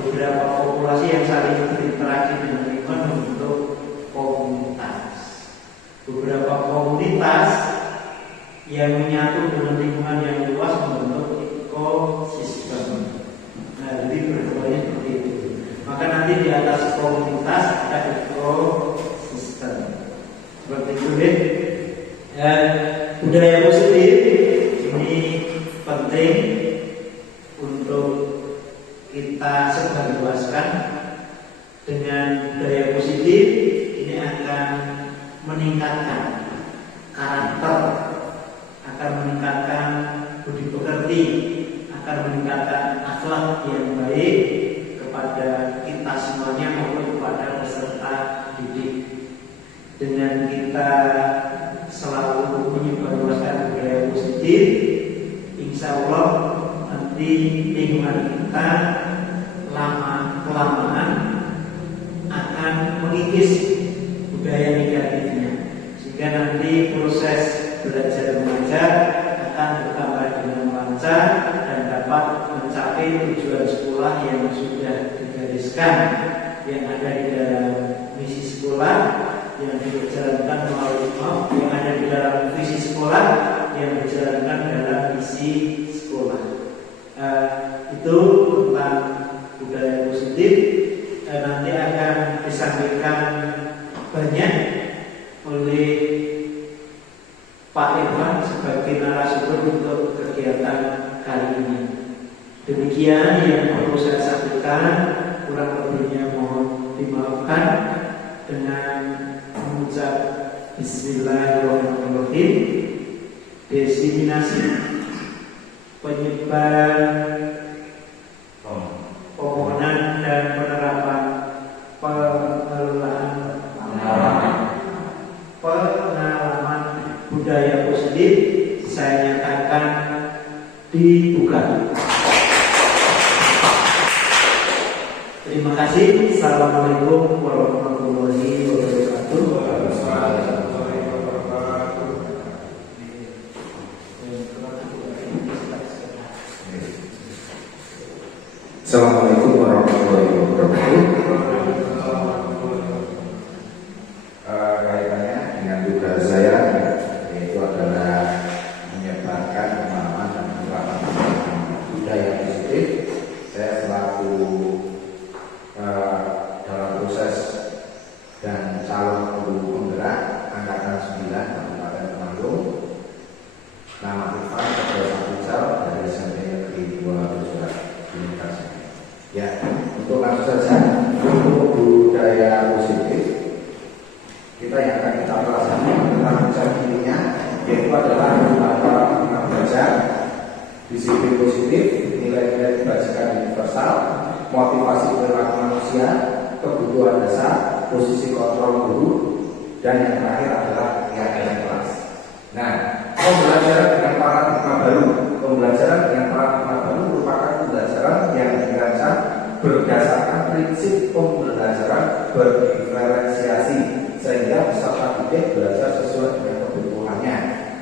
beberapa populasi yang saling berinteraksi dengan lingkungan membentuk komunitas. Beberapa komunitas yang menyatu dengan lingkungan yang luas membentuk ekosistem. Nah, jadi berdoanya seperti itu. Maka nanti di atas komunitas ada ekosistem. Seperti itu ya. Budaya positif ini penting untuk kita sebarluaskan. Dengan budaya positif ini akan meningkatkan karakter, akan meningkatkan budi pekerti, akan meningkatkan akhlak yang baik kepada kita semuanya maupun kepada peserta didik. Dengan kita selalu menyebarluaskan budaya positif, insya Allah nanti lingkungan kita lama kelamaan akan mengikis budaya negatifnya, sehingga nanti proses belajar mengajar akan bertambah dengan lancar dan dapat mencapai tujuan sekolah yang sudah digariskan, yang ada di dalam misi sekolah yang dijalankan melalui yang ada di dalam visi sekolah yang dijalankan dalam misi sekolah. Itu tentang budaya positif. Nanti akan disampaikan banyak oleh Pak Irfan sebagai narasumber untuk kegiatan kali ini. Demikian yang perlu saya sampaikan, kurang lebihnya mohon dimaafkan. Dengan mengucap Bismillahirrahmanirrahim. Diseminasi penyebaran pemohonan dan penerapan pengalaman budaya positif saya nyatakan dibuka. Terima kasih. Assalamualaikum warahmatullahi wabarakatuh. Assalamualaikum warahmatullahi wabarakatuh. Kaitannya dengan tugas saya, yaitu adalah menyebarkan pemahaman dan penerapan budaya positif. Saya selaku dalam proses dan calon guru penggerak angkatan 9 Kabupaten Temanggung. Nama Irfan Ketua Sapucal dari SMP Negeri 2 Bersurat Universitas. Ya, untuk langsung saja untuk budaya positif kita yang akan kita pelajari tentang intinya, yaitu adalah beberapa tentang belajar, disiplin positif, nilai-nilai kebajikan universal, motivasi perilaku manusia, kebutuhan dasar, posisi kontrol guru, dan yang terakhir adalah kegiatan kelas. Nah, pembelajaran dengan paradigma baru, pembelajaran dengan paradigma baru merupakan pembelajaran yang dirancang berdasarkan prinsip pembelajaran berdiferensiasi, sehingga peserta didik belajar sesuai dengan kebutuhannya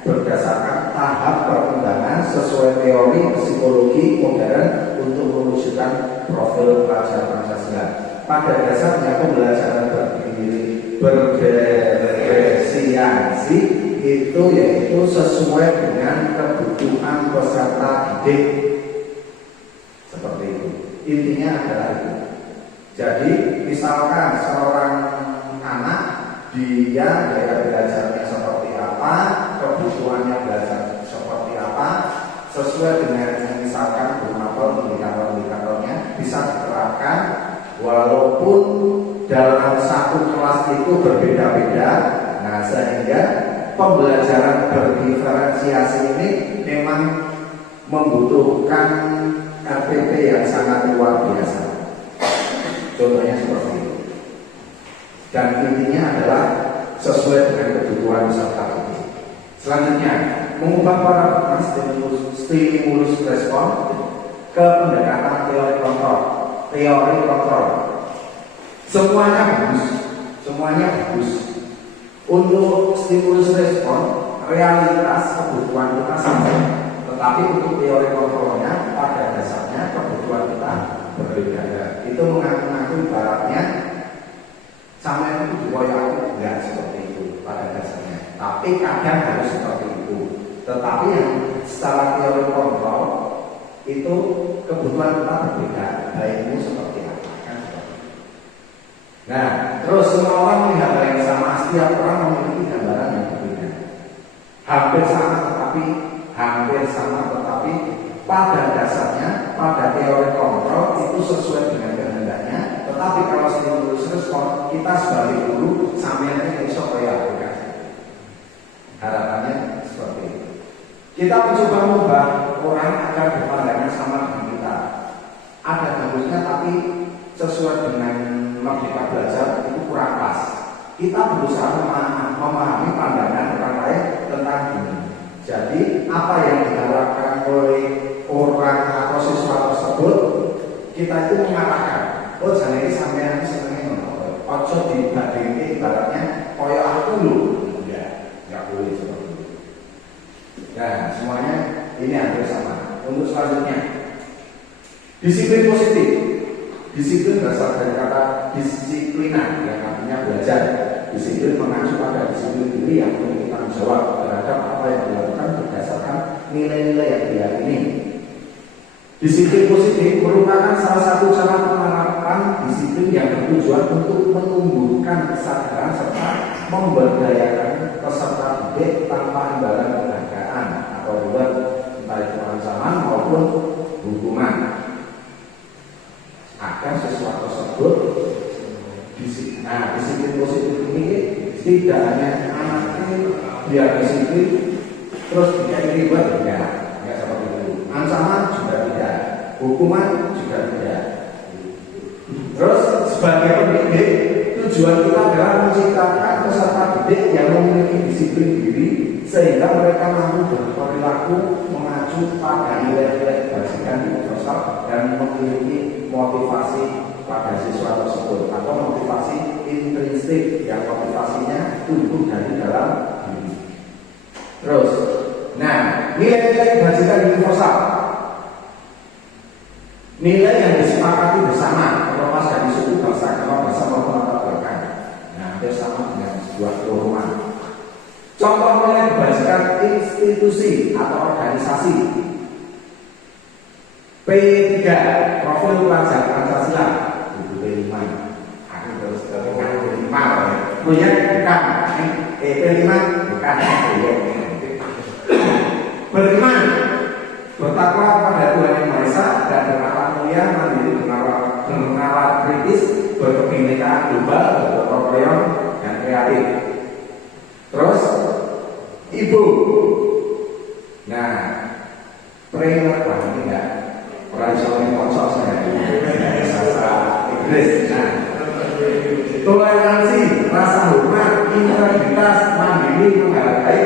berdasarkan tahap perkembangan sesuai teori psikologi modern untuk mewujudkan profil pelajar Pancasila. Pada dasarnya pembelajaran berdiferensiasi itu yaitu sesuai dengan kebutuhan peserta didik. Seperti itu. Intinya adalah itu. Jadi misalkan seorang anak dia gaya belajarnya seperti apa, kebutuhannya belajar seperti apa, sesuai dengan misalkan beberapa indikator-indikatornya bisa diterapkan walaupun dalam satu kelas itu berbeda-beda. Nah, sehingga pembelajaran berdiferensiasi ini memang membutuhkan RPP yang sangat luar biasa. Contohnya seperti itu. Dan intinya adalah sesuai dengan kebutuhan peserta didik. Selanjutnya, mengubah paradigma stimulus respon ke pendekatan teori kontrol. Semuanya bagus. Untuk stimulus respon, realitas kebutuhan kita sama. Tetapi untuk teori kontrolnya pada dasarnya kebutuhan kita berbeda ya. Itu mengaku-ngaku ibaratnya sama itu dikoyak aku enggak seperti itu pada dasarnya. Tapi kadang harus seperti itu. Tetapi yang secara teori kontrol itu kebutuhan kita berbeda. Baikmu seperti apa kan seperti itu. Nah, terus semua orang melihat hal yang sama. Setiap orang memiliki gambaran yang berbeda. Hampir sama tetapi pada dasarnya, pada teori kontrol itu sesuai dengan kehendaknya. Tetapi kalau stimulus respon, kita sebagai guru samanya bisa kayak aplikasi. Harapannya seperti itu. Kita mencoba mengubah orang agar berpandangan sama dengan kita. Ada bagusnya tapi sesuai dengan merdeka belajar itu kurang pas. Kita berusaha memahami pandangan orang lain tentang dunia. Jadi apa yang diharapkan oleh orang atau siswa tersebut, kita itu mengatakan, oh jangan ini sampai senengnya nonton. Ojo dibandingin ibaratnya koyo aku lu, nggak boleh seperti itu. Dan semuanya ini hampir sama. Untuk selanjutnya, disiplin positif. Disiplin berasal dari kata disiplinan yang artinya belajar. Disiplin mengacu pada disiplin diri yang memiliki tanggung jawab terhadap apa yang dilakukan berdasarkan nilai-nilai yang diyakini. Disiplin positif merupakan salah satu cara penerapan disiplin yang bertujuan untuk menumbuhkan kesadaran serta memberdayakan peserta didik tanpa imbalan penghargaan atau reward, entah itu ancaman maupun hukuman, agar siswa tersebut disiplin positif ini tidak hanya anaknya biar disiplin terus tidak reward, tidak seperti itu. Ancaman juga tidak, hukuman juga tidak. Terus sebagai pendidik, tujuan kita adalah menciptakan peserta didik yang memiliki disiplin diri sehingga mereka mampu berperilaku mengacu pada nilai-nilai kebajikan universal dan memiliki motivasi pada siswa tersebut atau motivasi intrinsik yang motivasinya tumbuh dari dalam diri. Terus, nah, nilai-nilai kebajikan universal, nilai yang disepakati bersama terlepas dari suku, bahasa, agama, bahasa maupun latar belakang. Nah, hampir sama dengan sebuah dorongan. Contoh nilai kebajikan institusi atau organisasi. P3 profil pelajar Pancasila. P5. Aku terus P5. Proyek bukan. P5 bukan proyek. Beriman, bertakwa kepada Tuhan Yang Maha Esa dan berakhlak mulia, mandiri, bernalar kritis, berkebinekaan global, bergotong royong dan kreatif. Terus ibu. Nah, prayer ini enggak tradisional konsol saya. Bahasa Inggris. Nah, toleransi, rasa hormat, integritas, mandiri, menghargai,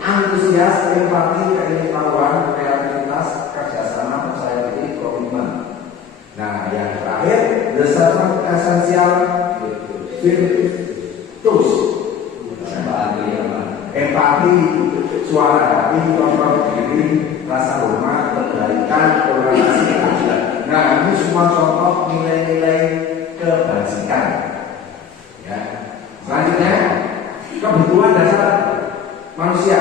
antusias, empati, keilmuan, kreativitas, kerjasama, percaya diri, komitmen. Nah, yang terakhir, the seven essential virtues. Empati, suara hati, kontrol diri, rasa hormat, kebaikan, toleransi, keadilan. Nah, ini semua contoh nilai-nilai kebajikan. Ya. Selanjutnya, kebutuhan dasar manusia.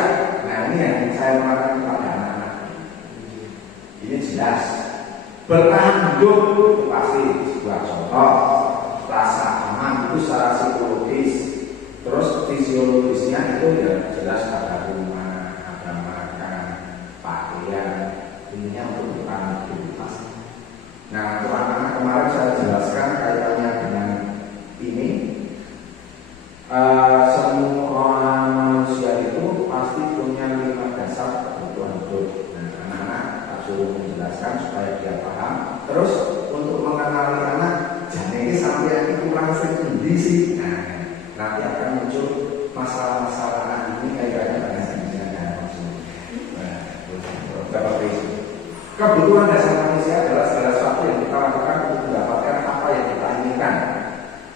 Nah, ini yang saya mengatakan kepada anak-anak. Ini jelas. Bertahan hidup itu pasti sebuah contoh. Rasa aman itu secara psikologis. Terus fisiologisnya itu ya jelas ada rumah, ada makan, pakaian. Ininya untuk bertahan hidup pasti. Nah, untuk anak-anak kemarin saya jelaskan kaitannya dengan ini. Semua manusia itu pasti punya 5 dasar kebutuhan hidup. Nah, anak-anak tak suruh menjelaskan supaya dia paham. Terus untuk mengenali anak, jangan ini sampai yang kurang sendi sih. Nah, nanti akan muncul masalah-masalah ini kaitannya dengan pendidikan maksudnya. Kebutuhan dasar manusia adalah segala sesuatu yang kita lakukan untuk mendapatkan apa yang kita inginkan.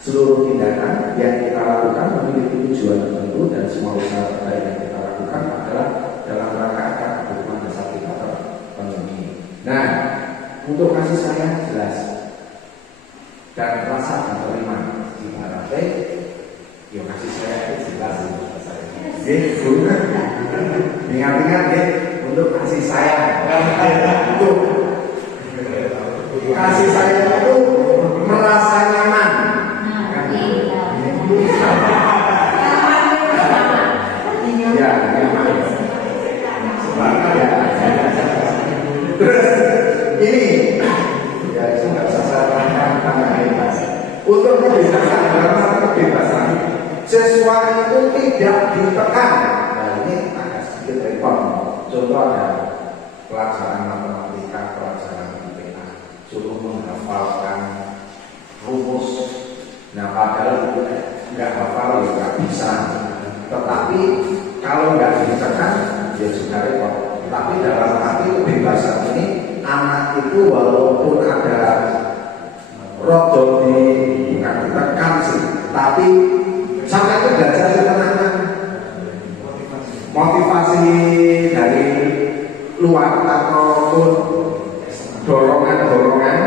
Seluruh tindakan yang kita lakukan memiliki tujuan tertentu dan semua usaha terbaik yang kita lakukan adalah dalam rangka agar kebutuhan dasar kita terpenuhi. Nah, untuk Untuk kasih sayang jelas dan rasa menerima ibaratnya, ya kasih sayang itu jelas. Gitu. Ingat-ingat ya, untuk kasih sayang. Untuk kasih sayang itu merasa nyaman. Ya, nyaman. Ya. Terus ini, ya itu nggak bisa saya terangkan bebas. Untuk kebebasan dalam satu kebebasan, sesuatu itu tidak ditekan. Nah ini agak sedikit repot. Contoh ada pelajaran matematika, pelajaran IPA, suruh menghafalkan rumus. Nah padahal itu nggak hafal ya nggak bisa. Tetapi kalau nggak ditekan, ya juga repot. Tapi dalam arti kebebasan ini, anak itu walaupun ada rodo bukan ditekan sih, tapi sampai itu belajar sebenarnya motivasi dari luar ataupun dorongan-dorongan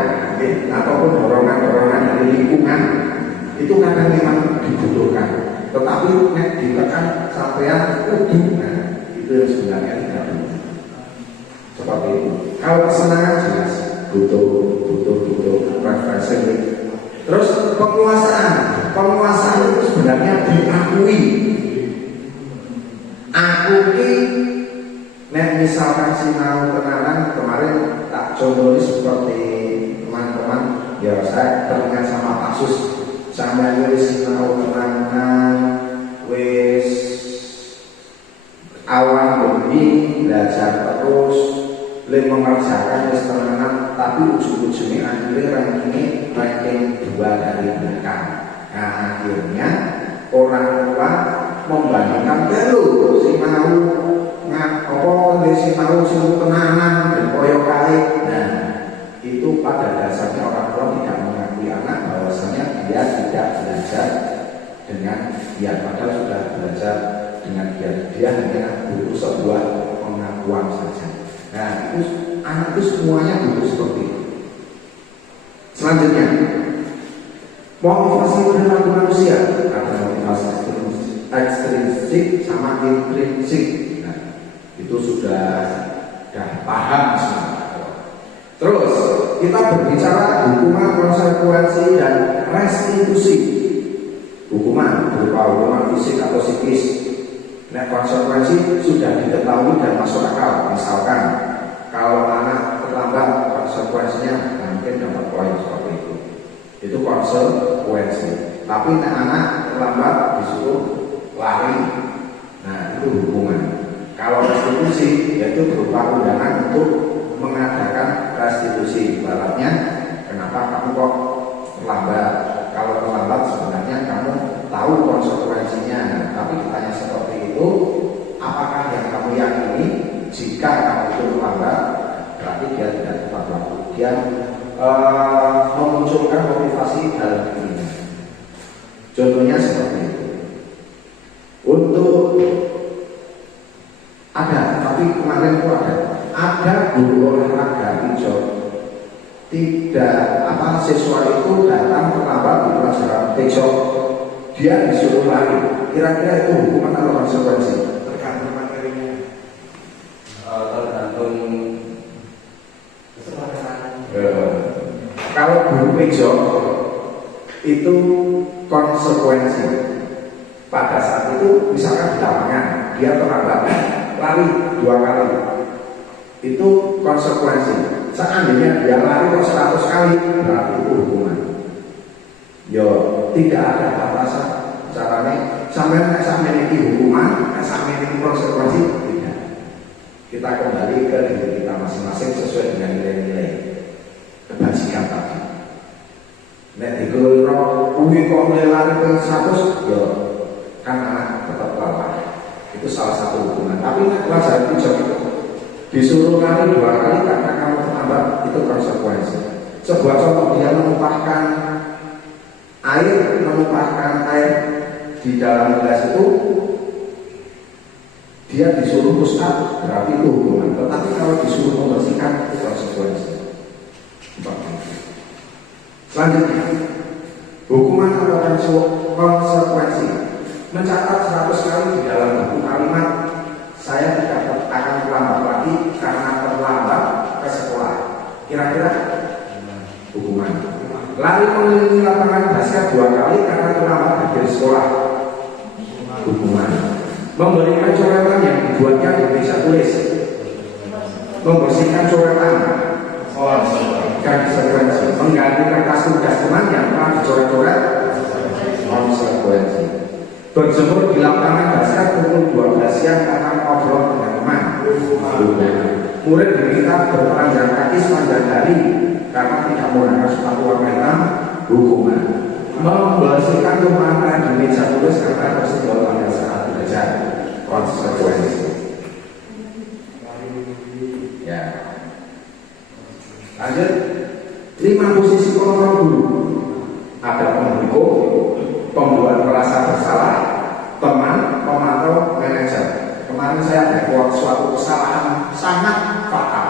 ataupun dorongan-dorongan dari lingkungan itu kadang memang dibutuhkan, tetapi ditekan sampean kudu, nah itu yang sebenarnya tidak butuh. Seperti itu. Kalau kesenangan jelas butuh refreshing. Terus penguasaan itu sebenarnya diakui. Aku ini, misalkan sinau kenalan kemarin tak contohi seperti teman-teman, ya saya teringat sama kasus sampai nulis sinau kenalan, wis awal bengi belajar terus, mengerjakan kesenangan, tapi ujung-ujungnya akhirnya ranking 2 dari belakang. Nah akhirnya orang tua membandingkan dulu si mau si mau si tenanan dan koyo kali. Nah itu pada dasarnya orang tua tidak mengakui anak bahwasanya dia tidak belajar dengan giat, padahal sudah belajar dengan giat. Dia hanya butuh sebuah pengakuan saja. Nah itu anak itu semuanya butuh seperti itu. Selanjutnya, motivasi perilaku manusia, ada motivasi ekstrinsik sama intrinsik. Nah, itu sudah paham semua. Terus kita berbicara hukuman, konsekuensi dan restitusi. Hukuman berupa hukuman fisik atau psikis. Nah, konsekuensi sudah diketahui dan masuk akal. Misalkan kalau anak terlambat, konsekuensinya mungkin dapat poin seperti itu. Itu konsekuensi. Tapi anak terlambat disuruh lari, nah itu hukuman. Kalau restitusi, yaitu berupa undangan untuk mengadakan restitusi. Ibaratnya, kenapa kamu kok terlambat? Kalau terlambat sebenarnya kamu tahu konsekuensinya. Nah, tapi ditanya seperti itu, apakah yang kamu yakini jika kamu itu terlambat, berarti dia tidak tepat waktu. Dia memunculkan motivasi dalam dirinya. Contohnya seperti itu. Untuk ada, tapi kemarin itu ada guru olahraga hijau, tidak siswa itu datang terlambat di pelajaran besok, dia disuruh lari. Kira-kira itu hukuman atau konsekuensi? Tergantung materinya. Tergantung kesepakatan. Kalau guru bejo itu konsekuensi. Pada saat itu misalkan di lapangan dia terlambat lari 2 kali, itu konsekuensi. Seandainya dia lari kok 100 kali, berarti itu hukuman. Yo tidak ada batasan caranya sampai ini hukuman, sampai ini konsekuensi, tidak. Kita kembali ke diri kita masing-masing sesuai dengan nilai-nilai kebajikan tadi. Nek dikira kuwi kok lari ke 100, yo kan anak tetap lalai. Itu salah satu hukuman. Tapi nek pelajaran hijau disuruh lari 2 kali karena kamu terlambat, itu konsekuensi. Sebuah contoh, dia menumpahkan air di dalam gelas itu, dia disuruh push up, berarti itu hukuman. Tetapi kalau disuruh membersihkan, itu konsekuensi. Selanjutnya, hukuman atau konsekuensi. Mencatat 100 kali di dalam buku kalimat saya tidak akan terlambat lagi karena terlambat ke sekolah. Kira-kira hukuman. Lari mengelilingi lapangan basket 2 kali karena terlambat hadir sekolah. Hukuman. Memberikan coretan yang dibuatnya bisa tulis. Membersihkan coretan. Konsekuensi. Mengganti kertas tugas teman yang telah dicoret-coret. Konsekuensi. Berjemur di lapangan basket pukul 12 siang karena ngobrol dengan teman. Murid diminta bertelanjang kaki sepanjang hari karena tidak menggunakan sepatu warna hitam. Hukuman. Membersihkan tumpahan di meja tulis karena tersenggol pada saat belajar. Konsekuensi. Ya. Lanjut. 5 posisi kontrol guru. Ada penghukum, pembuat merasa bersalah, teman, pemantau, manajer. Kemarin saya ada suatu kesalahan sangat fatal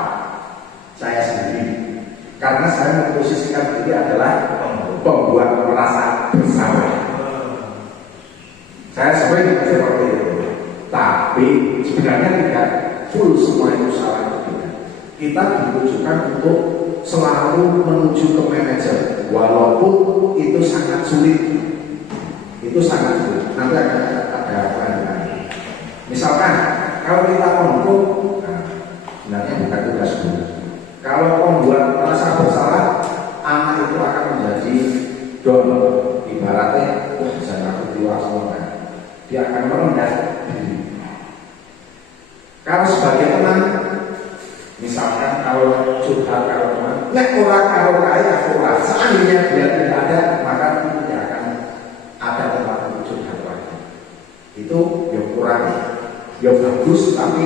saya sendiri karena saya memposisikan diri adalah pembuat merasa bersalah. Saya sering seperti itu, tapi sebenarnya tidak full semua itu salah kita. Kita ditujukan untuk selalu menuju ke manajer, walaupun itu sangat sulit. Itu sangat sulit. Nanti ada apa? Misalkan kalau kita penghukum, sebenarnya bukan tugas guru. Kalau pembuat merasa bersalah, anak itu akan menjadi don. Ibaratnya, bisa ngaku tiwa semua kan. Dia akan merendah diri. Kalau sebagai teman, misalkan kalau curhat kalau teman, nek orang kalau kaya kurang. Seandainya dia tidak ada, maka tidak akan ada tempat untuk curhat lagi. Itu ya kurang. Ya bagus, tapi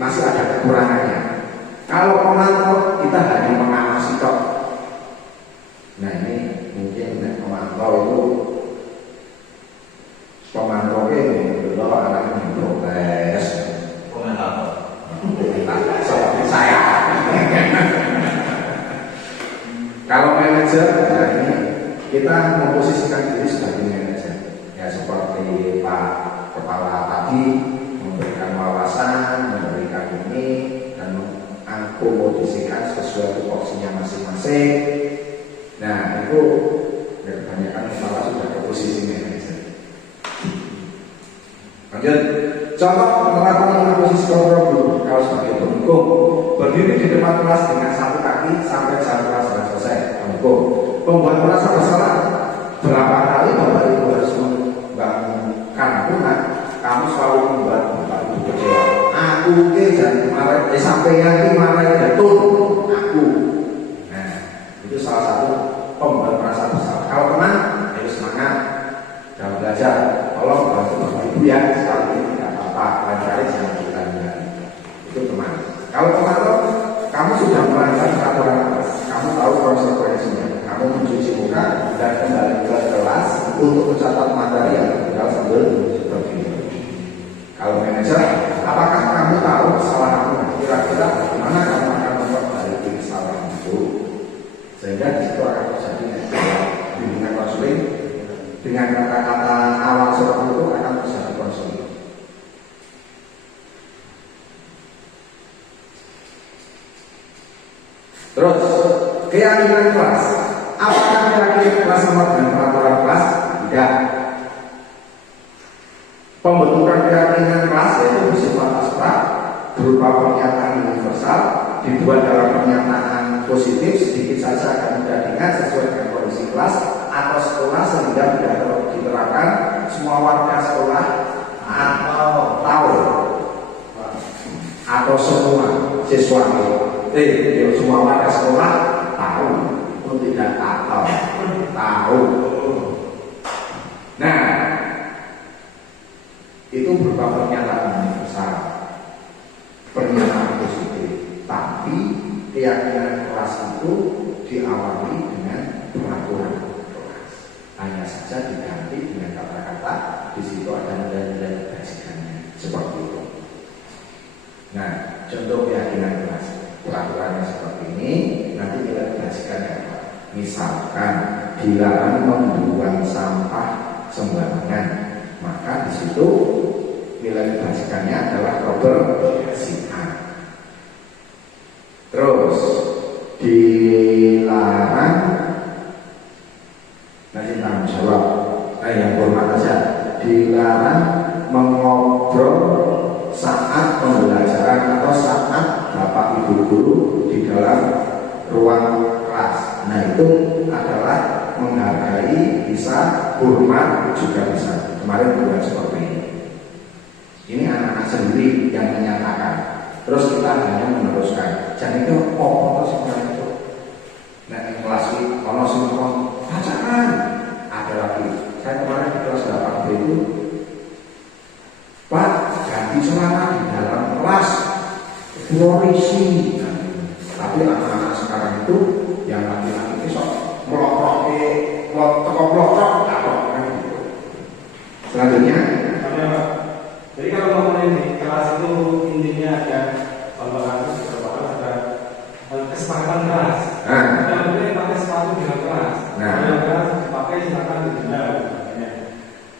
masih ada kekurangannya. Kalau pemantau kita hanya mengawasi tok. Nah ini mungkin pemantau itu kalau anak yang protes, seperti saya. Kalau manajer, nah ini kita memposisikan diri sebagai manajer. Ya seperti Pak Kepala tadi, memberikan wawasan, memberikan ini dan mengakomodasikan sesuai tupoksinya masing-masing. Nah itu ya kebanyakan kepala sudah ke posisi manajer. Lanjut, contoh penerapan posisi kontrol guru. Kalau sebagai penghukum, berdiri di depan kelas dengan satu kaki sampai jam kelas sudah selesai. Penghukum, pembuat merasa bersalah. Berapa kali Bapak Ibu harus membangunkan bunga? Kamu selalu membuat Bapak Ibu kecewa. Aku ke jangan marah, sampai yang marah betul aku. Nah, itu salah satu pembuat merasa bersalah. Kalau teman, ayo semangat dalam belajar. Tolong bantu Bapak Ibu ya, sekali ini tidak apa-apa, lain kali jangan kita bilang. Itu teman. Kalau teman itu, kamu sudah melanggar peraturan atas, kamu tahu konsekuensinya. Kamu mencuci muka dan kembali ke kelas untuk mencatat materi yang tinggal sambil seperti ini. Kalau manajer, apakah kamu tahu kesalahanmu? Kira-kira bagaimana kamu akan memperbaiki kesalahan itu? Sehingga di situ akan terjadi bimbingan konseling dengan kata-kata awal seperti itu akan terjadi konseling. Terus keyakinan kelas. Apakah keyakinan kelas sama dengan peraturan kelas? Tidak. Pembentukan keyakinan kelas yaitu bersifat abstrak berupa pernyataan universal dibuat dalam pernyataan positif sedikit saja akan mudah diingat sesuai dengan kondisi kelas atau sekolah sehingga tidak diterapkan semua warga sekolah atau semua siswa semua warga sekolah tahu atau tidak tahu. Nah itu berupa pernyataan universal, pernyataan positif, tapi keyakinan kelas itu diawali dengan peraturan kelas. Hanya saja diganti dengan kata-kata di situ ada nilai-nilai kebajikannya seperti itu. Nah, contoh keyakinan kelas, peraturannya seperti ini, nanti nilai kebajikannya apa? Misalkan dilarang membuang sampah sembarangan, maka di situ nilai kebajikannya adalah kebersihan. Terus dilarang nanti tanggung jawab, yang hormat saja, dilarang mengobrol saat pembelajaran atau saat bapak ibu guru di dalam ruang kelas. Nah itu adalah menghargai, bisa hormat juga bisa. Kemarin bukan seperti ini. Ini anak-anak sendiri yang menyatakan. Terus kita hanya meneruskan. Jadi itu apa sebenarnya itu? Nah di kelas ini kalau semua pacaran ada lagi. Saya kemarin di kelas 8B itu, Pak ganti celana di dalam kelas, glorisi. Tapi anak-anak sekarang itu yang laki-laki itu sok melok-melok, selanjutnya. Jadi kalau ngomongin di kelas itu intinya ada kesepakatan kelas. Tidak boleh pakai sepatu di dalam kelas. Dalam kelas dipakai silakan di dalam.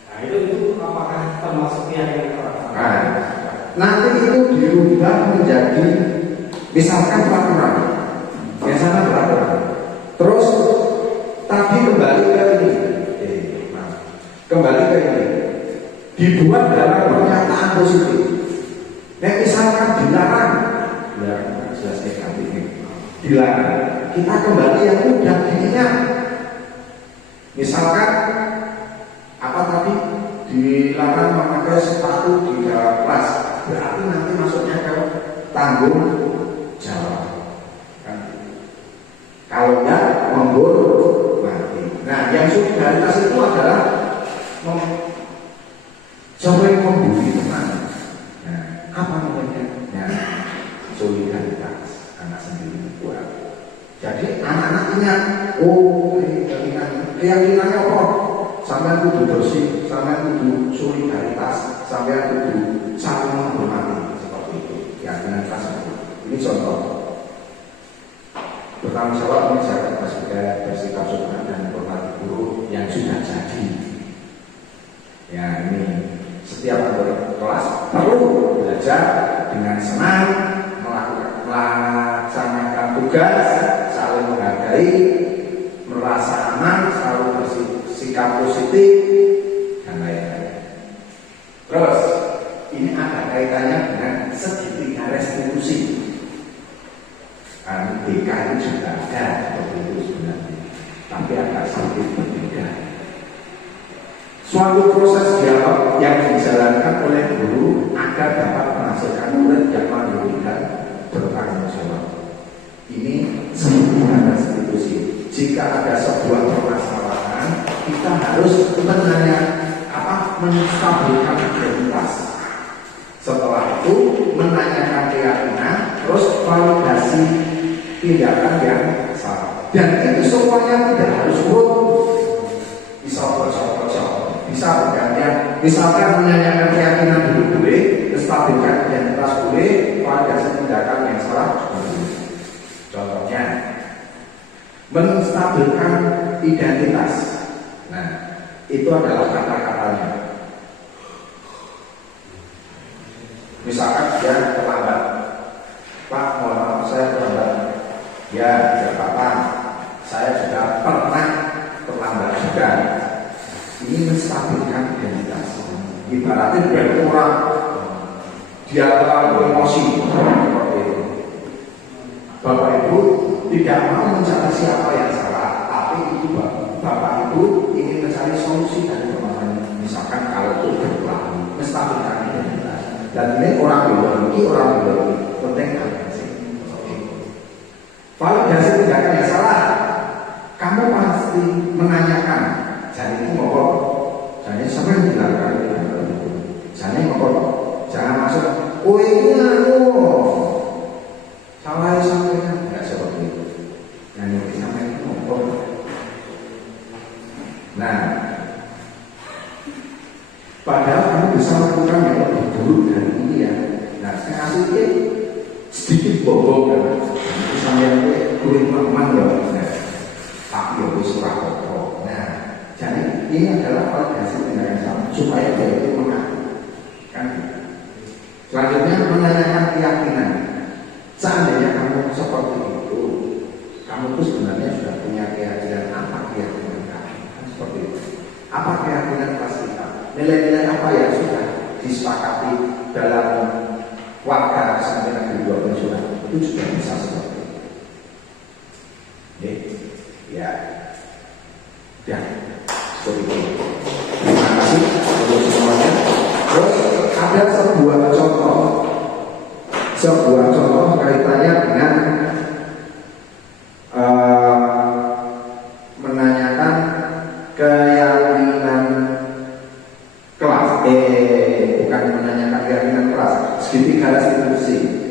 Nah itu apakah termasuk keyakinan kelas? Nanti itu dirubah menjadi misalkan peraturan, biasanya peraturan. Terus tadi kembali ke ini, dibuat dalam pernyataan positif. Nah misalkan dilarang jelas negatif nih. Dilarang, kita kembali yang mudah diingat. Misalkan apa tadi, dilarang memakai sepatu di dalam kelas, berarti nanti masuknya ke tanggung jawab. Kalau enggak memburu mati. Nah yang solidaritas itu adalah sampai membuli teman. Nah, apa namanya? Nah, solidaritas anak sendiri buat. Jadi anak-anak ingat, oh keyakinannya apa? Sampai kudu bersih, sampai kudu solidaritas, sampai kudu saling menghormati seperti itu. Keyakinan kelas itu. Ini contoh. Bertanggung jawab menjaga juga bersikap sopan dan menghormati guru yang sudah jadi. Ya ini. Setiap anggota kelas perlu belajar dengan senang, melaksanakan tugas, saling menghargai, merasa aman, selalu bersikap positif, dan lain-lain. Terus, ini ada kaitannya dengan segitiga restitusi. BK itu juga ada seperti itu sebenarnya, tapi agak sedikit berbeda. Suatu proses dialog yang dijalankan oleh guru agar dapat menghasilkan murid yang mandiri dan bertanggung jawab. Ini sebuah restitusi. Jika ada sebuah permasalahan, kita harus menstabilkan identitas. Setelah itu menanyakan keyakinan, terus validasi tindakan yang salah. Dan itu semuanya tidak harus urut. Bisa bocor-bocor, bisa bergantian. Misalkan menanyakan keyakinan dulu boleh, menstabilkan identitas boleh, validasi tindakan yang salah boleh. Contohnya, menstabilkan identitas. Nah, itu adalah kata-katanya. Misalkan dia terlambat, Pak, mohon maaf saya terlambat. Ya, tidak apa-apa. Saya juga pernah terlambat juga. Ini menstabilkan identitas. Ibaratnya dari orang dia terlalu emosi seperti itu. Bapak Ibu tidak mau mencari siapa yang salah, tapi itu Bapak Ibu ingin mencari solusi dari permasalahan. Misalkan kalau itu berlaku, menstabilkan identitas. Dan ini orang biologi, penting aliansi. Validasi tindakan yang salah, kamu pasti menanyakan. Jadi itu ngomong, jadi siapa yang dilakukan itu? Jadi ngomong, jangan masuk. Oh ini salah sampaikan, nggak seperti itu. Yang disampaikan ngomong. Nah, padahal kamu bisa lakukan yang lebih buruk dari ini ya. Nah, saya kasih dia sedikit bobok kan. Itu sampai kulit teman loh. Nah, tapi ya wis ora apa-apa. Nah, jadi ini adalah validasi tindakan salah supaya dia itu mengaku. Kan? Selanjutnya menanyakan keyakinan. Seandainya kamu seperti itu, kamu tuh sebenarnya sudah punya keyakinan apa keyakinan kamu? Kan seperti itu. Apa keyakinan kelas kita? Nilai-nilai apa yang sudah disepakati dalam warga sampai negeri 2 sudah itu sudah bisa seperti itu. Ya, ya, seperti itu. Terima kasih untuk semuanya. Terus ada sebuah contoh kaitannya dengan menanyakan keyakinan kelas. Bukan menanyakan keyakinan kelas. Segitiga restitusi.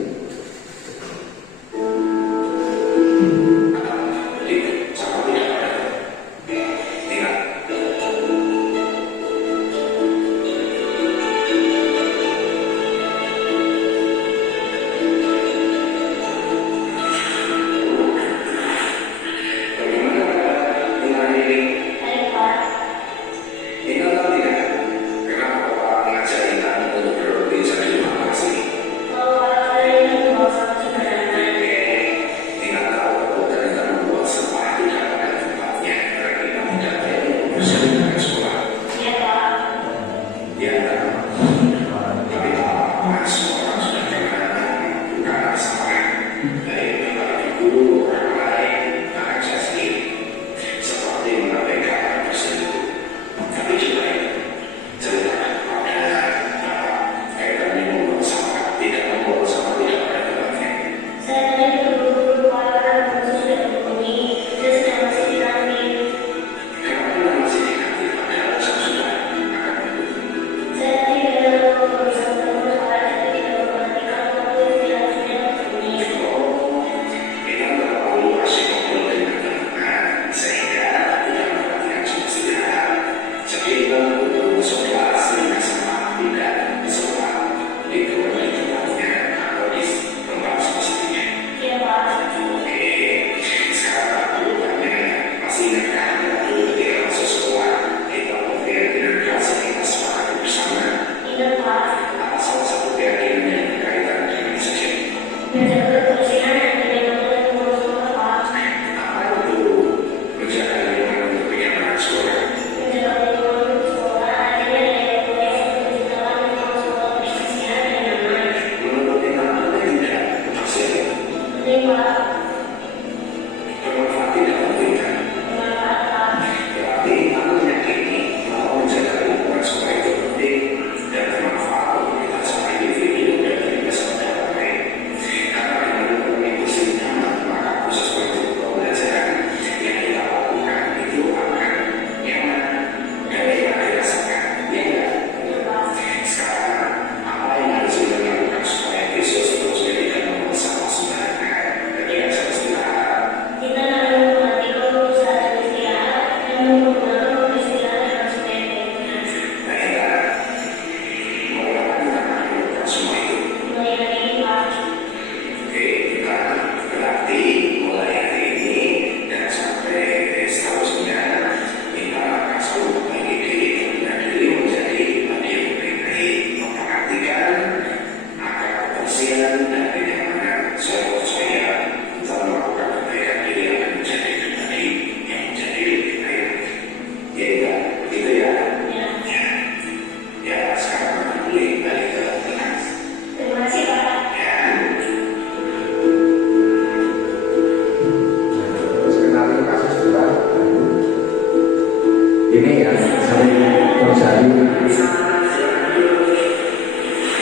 Ini yang sering terjadi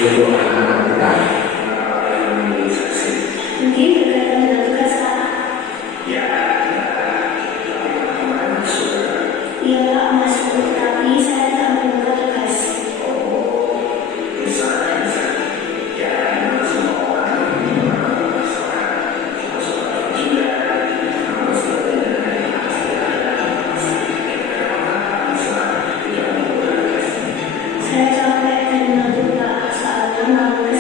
untuk anak-anak kita. Mungkin berkaitan dengan tugas Pak. Iya Pak, masuk, tapi saya tak menemukan tugas. Saya capek dan mengantuk Pak, soalnya malu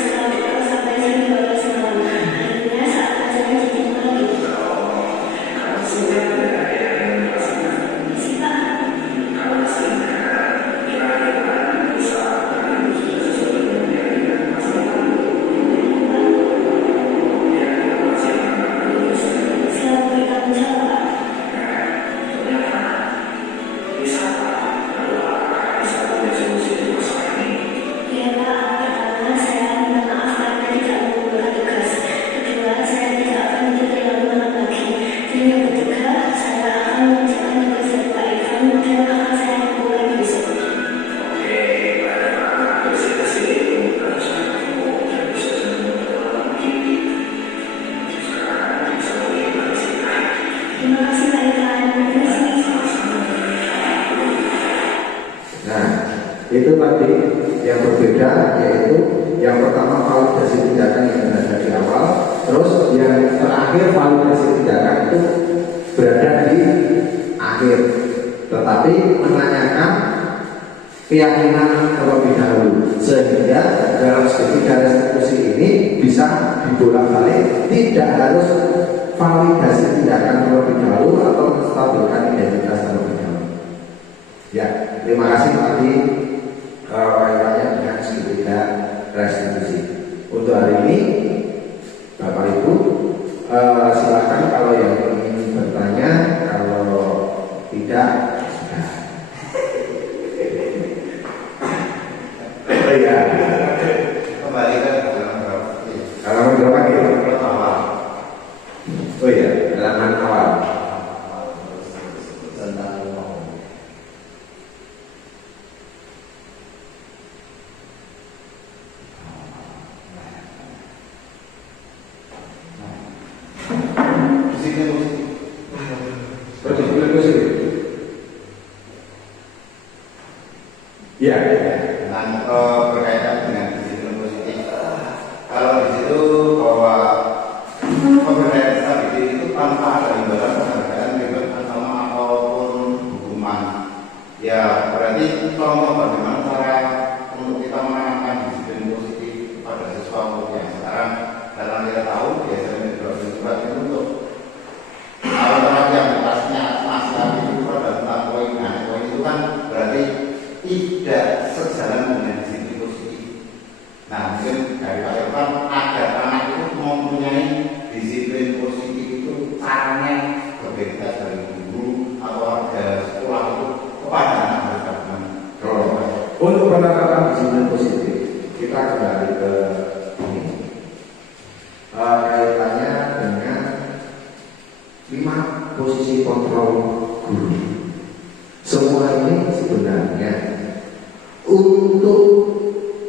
itu tadi yang berbeda, yaitu yang pertama validasi tindakan yang berada di awal, terus yang terakhir validasi tindakan itu berada di akhir, tetapi menanyakan keyakinan terlebih dahulu, sehingga dalam segitiga restitusi ini bisa dibolak-balik, tidak harus validasi tindakan terlebih dahulu atau menstabilkan identitas terlebih dahulu. Ya, terima kasih tadi kaitannya dengan segitiga restitusi. Untuk hari ini, Bapak Ibu, silakan kalau yang ingin bertanya, kalau tidak, sudah. Oh iya, Kembali ke halaman berapa gitu? pertama. Oh iya, halaman awal. Tentang Berdisiplin positif. Ya. dan berkaitan dengan disiplin positif. Kalau di situ bahwa pemberdayaan stability itu tanpa ada imbalan penghargaan, reward ataupun hukuman. Ya berarti contoh bagaimana cara untuk kita menanamkan disiplin positif pada sesuatu yang sekarang dalam kita tahu biasanya bersurat itu untuk orang yang atasnya masalah itu pada tentang poin, nah poin itu kan berarti tidak sejalan dengan disiplin positif. Nah mungkin dari Pak Irfan agar anak itu mempunyai disiplin positif itu caranya berbeda dari guru atau dari sekolah itu kepada anak mereka. Untuk penerapan disiplin positif, kita kembali ke ini. Kaitannya dengan 5 posisi kontrol guru. Semua ini sebenarnya untuk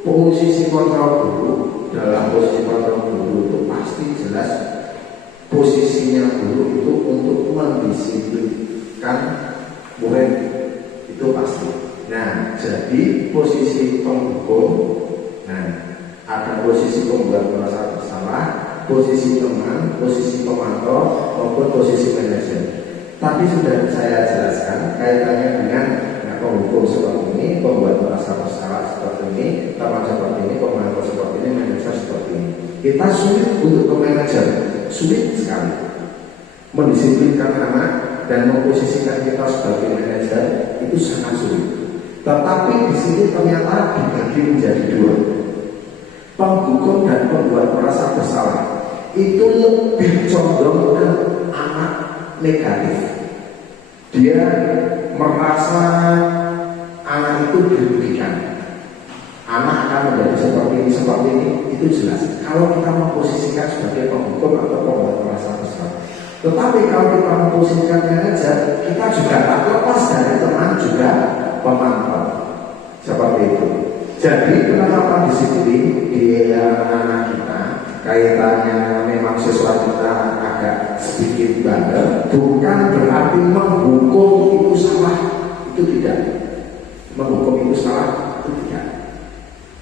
posisi kontrol guru, dalam posisi kontrol guru itu pasti jelas posisinya guru itu untuk mendisiplinkan murid, itu pasti. Nah, jadi posisi penghukum, nah ada posisi pembuat merasa bersalah, posisi teman, posisi pemantau, maupun posisi manajer. Tapi sudah saya jelaskan kaitannya dengan penghukum seperti ini, pembuat merasa bersalah seperti ini, teman seperti ini, pemantau seperti ini, manajer seperti ini. Kita sulit untuk ke manajer, sulit sekali mendisiplinkan anak dan memposisikan kita sebagai manajer itu sangat sulit. Tetapi di sini ternyata dibagi menjadi 2. Penghukum dan pembuat merasa bersalah itu lebih condong ke anak negatif. Dia merasa anak itu dirugikan, anak akan menjadi seperti ini, itu jelas. Kalau kita memposisikan sebagai penghukum atau pembuat merasa bersalah. Tetapi kalau kita memposisikan manajer, kita juga tak lepas dari teman juga pemantau, seperti itu. Jadi penerapan disiplin di anak-anak kita kaitannya memang siswa kita agak sedikit bandel, bukan berarti menghukum itu salah, itu tidak. Menghukum itu salah, itu tidak.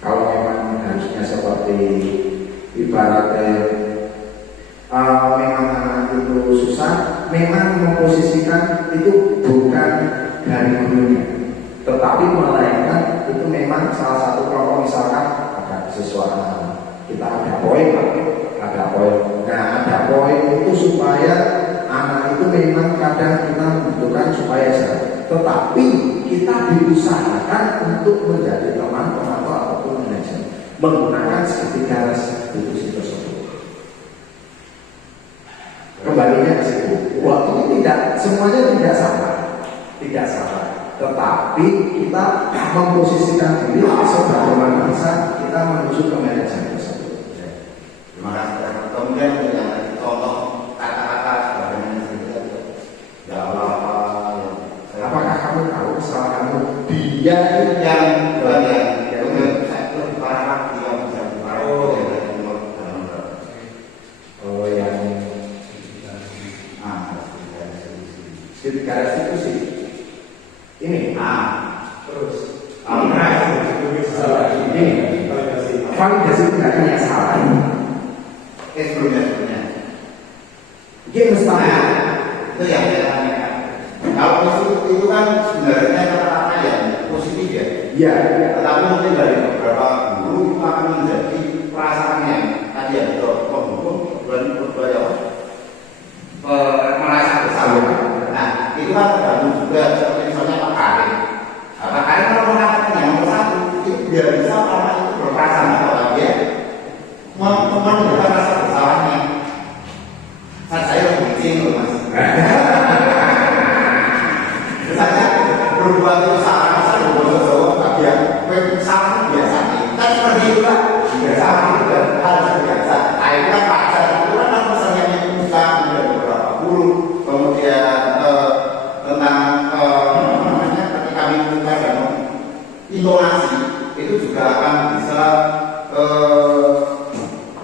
Kalau memang harusnya seperti ibaratnya memang anak itu susah, memang memposisikan itu bukan dari gurunya, tetapi melainkan itu memang salah satu kelompok, misalkan ada sesuatu kita ada poin. Nah ada poin itu supaya anak itu memang kadang kita membutuhkan supaya sehat, tetapi kita diusahakan untuk menjadi teman pemantau ataupun manajer menggunakan segitiga restitusi tersebut. Kembalinya ke situ, waktu ini tidak semuanya tidak salah, tetapi kita memposisikan diri sebagaimana bisa kita menuju ke manajer tersebut. Terima kasih. Kemudian yang contoh kata-kata sebagainya itu ya Allah. Apakah kamu tahu kesalahan kamu? Dia yang kemudian saya lebih parah lagi yang bisa diparah dari umur dalam yang segitiga restitusi ini. terus Nah, lain. Sebelumnya. Mungkin mustahil. Nah, itu yang saya tanyakan. Kalau positif itu kan sebenarnya kata-kata yang positif ya. Ya, Tetapi mungkin dari beberapa guru itu akan menjadi perasaan yang tadi ya penghukum berdua merasa bersalah. Nah, itu kan tergantung juga seperti misalnya Pak Karim. Pak Karim kalau mengatakan yang nomor satu itu biar bisa orang itu berperasaan bahwa dia menemukan rasa bersalahnya. Saya benci loh mas. Misalnya berbuat dosa, saya berbuat dosa, tapi ya salah biasa nih. Kan seperti itulah salah itu dan hal biasa. Akhirnya pacar itu kan misalnya yang buka ada beberapa guru, kemudian tentang namanya ketika minta dan intonasi itu juga akan bisa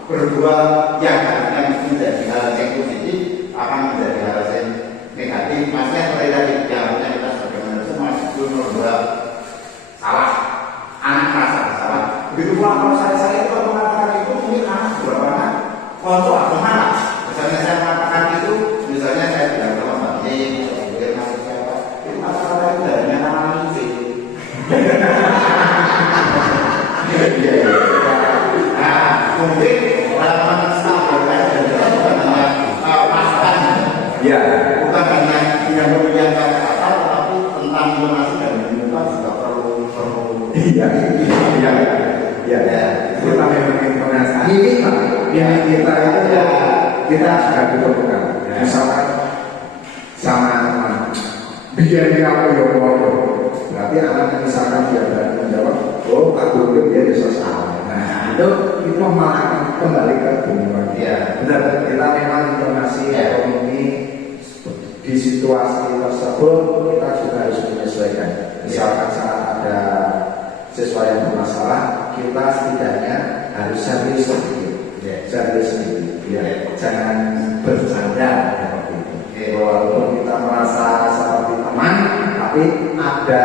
berbuat yang menjadi hal yang positif akan menjadi hal yang negatif. Maksudnya seperti tadi yang kita sebagai manusia masih berbuat salah, anak merasa bersalah. Begitu pula kalau saya itu mengatakan itu mungkin anak beberapa anak konsul atau mana? Misalnya saya mengatakan itu, misalnya saya bilang sama Mbak Ning, kemudian masuk siapa? Itu kata-kata itu dari nama musik. Nah, mungkin kalau mengenal bukan hanya pasukan, ya. bukan hanya yang berpilihan kata-kata, tetapi tentang intonasi dan menunjukkan juga perlu. Iya. Itu namanya intonasi. Ini kita itu kita sudah diperlukan. Misalkan sama teman, biar dia apa ya bodoh. Berarti anak misalkan dia berani menjawab, oh tak boleh dia bisa salah. Nah itu malah kembali ke dunia. Ya. Benar, kita memang intonasi ekonomi di situasi tersebut kita juga harus menyesuaikan. Misalkan saat ada siswa yang bermasalah, kita setidaknya harus serius sedikit. Jangan bercanda seperti itu. Walaupun kita merasa seperti teman, tapi ada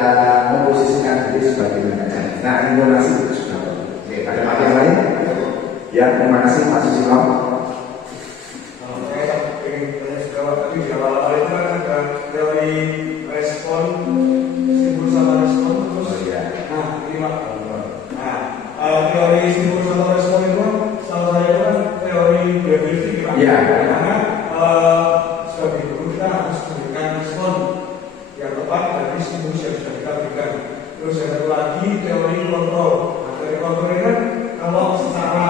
memposisikan diri sebagai manajer. Nah, intonasi itu sudah perlu. Ada yang lain? Ya, terima kasih Pak Susilo. Saya ingin jawab tadi di awal-awal itu kan ada teori respon, stimulus sama respon terus. Nah, ini Pak. Nah, teori stimulus sama respon itu salah satu kan teori definisi Pak. Ya. Karena sebagai guru kita harus memberikan respon yang tepat dari stimulus yang sudah kita berikan. Terus yang satu lagi teori kontrol. Nah, teori kontrol ini kan kalau secara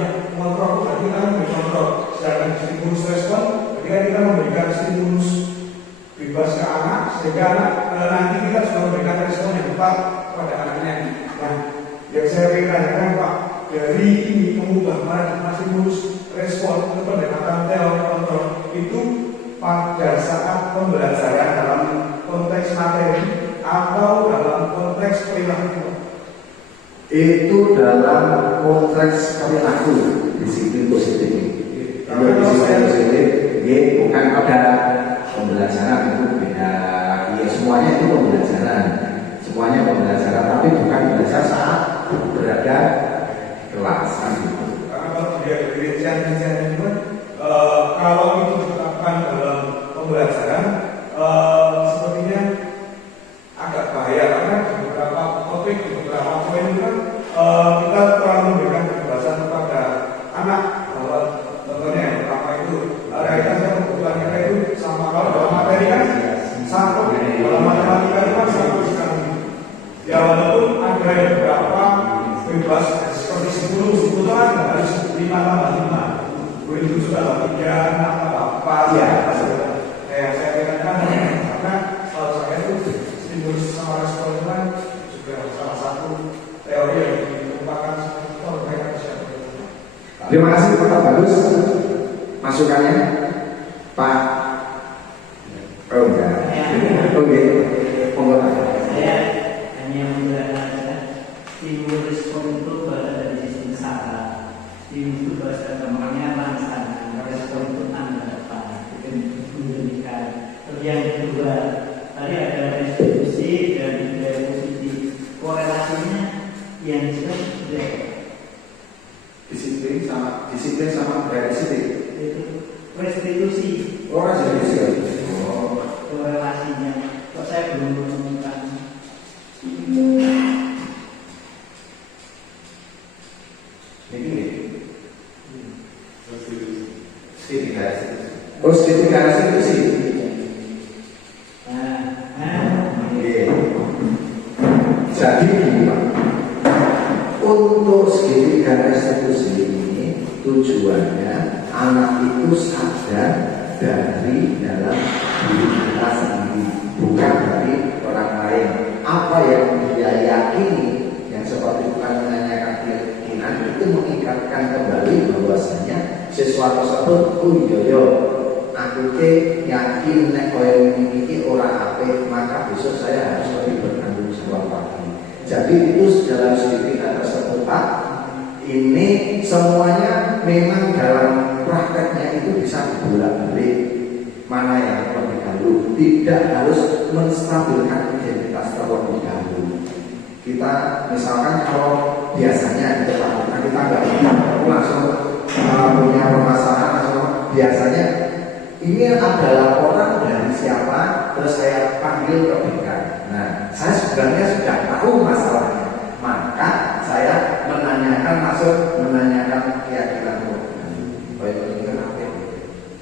ya, kontrol berarti kita memberi kontrol. Sedangkan stimulus respon berarti kan kita memberikan stimulus bebas ke anak sehingga anak nanti kita juga memberikan respon yang tepat kepada anaknya. Nah, yang saya ingin tanyakan Pak, dari ini mengubah paradigma stimulus respon ke pendekatan teori kontrol itu pada saat pembelajaran dalam konteks materi atau dalam konteks perilaku? Itu dalam konteks perilaku disiplin positif. Kalau disiplin positif, bukan pada pembelajaran itu beda. Ya semuanya itu pembelajaran, tapi bukan belajar saat berada di kelas kan gitu. Karena kalau dia penelitian itu kan kalau itu diterapkan dalam pembelajaran sepertinya agak bahaya karena di beberapa topik, di beberapa poin itu kan kita terlalu memberikan kebebasan kepada anak. Bahwa contohnya yang pertama itu realitasnya kebutuhan kita itu sama. Kalau dalam materi kan satu, dalam matematika itu kan satu sekali. Ya walaupun ada yang beberapa bebas seperti 10 kan harus 5 tambah 5. Itu sudah 3 tambah 4 ya. Saya kira kan karena kalau saya itu stimulus sama respon itu kan juga salah satu teori yang merupakan perbaikan siapa. Terima kasih Pak Bagus masukannya Pak. Oh enggak. Oke. Saya hanya menggunakan stimulus respon itu berada dari sistem saraf. Stimulus itu bahasa gampangnya langsana, respon itu tanda apa? Demikian. Terus yang kedua, tadi ada restitusi dan budaya positif. Korelasinya yang disebut budaya. disiplin sama budaya disiplin. Itu restitusi. Oh, restitusi. Oh. Korelasinya. Kok saya belum menemukan? Oh, segitiga restitusi. Jadi untuk segitiga restitusi ini tujuannya anak itu sadar dari dalam diri kita sendiri, bukan dari orang lain. Apa yang dia yakini, yang seperti bukan menanyakan keyakinan, itu mengingatkan kembali bahwasanya sesuatu tersebut aku yakin nek koyo ini orang apik, maka besok saya harus lebih bertanggung jawab lagi. Jadi itu dalam segitiga tersebut Pak, ini semuanya memang dalam prakteknya itu bisa dibolak-balik mana yang lebih dahulu, tidak harus menstabilkan identitas terlebih dahulu. Kita misalkan kalau biasanya kita nggak langsung punya permasalahan, biasanya ini ada laporan dari siapa, terus saya panggil ke BK. Nah, saya sebenarnya sudah tahu masalahnya, maka saya menanyakan keyakinanmu. Baik ini kan apa?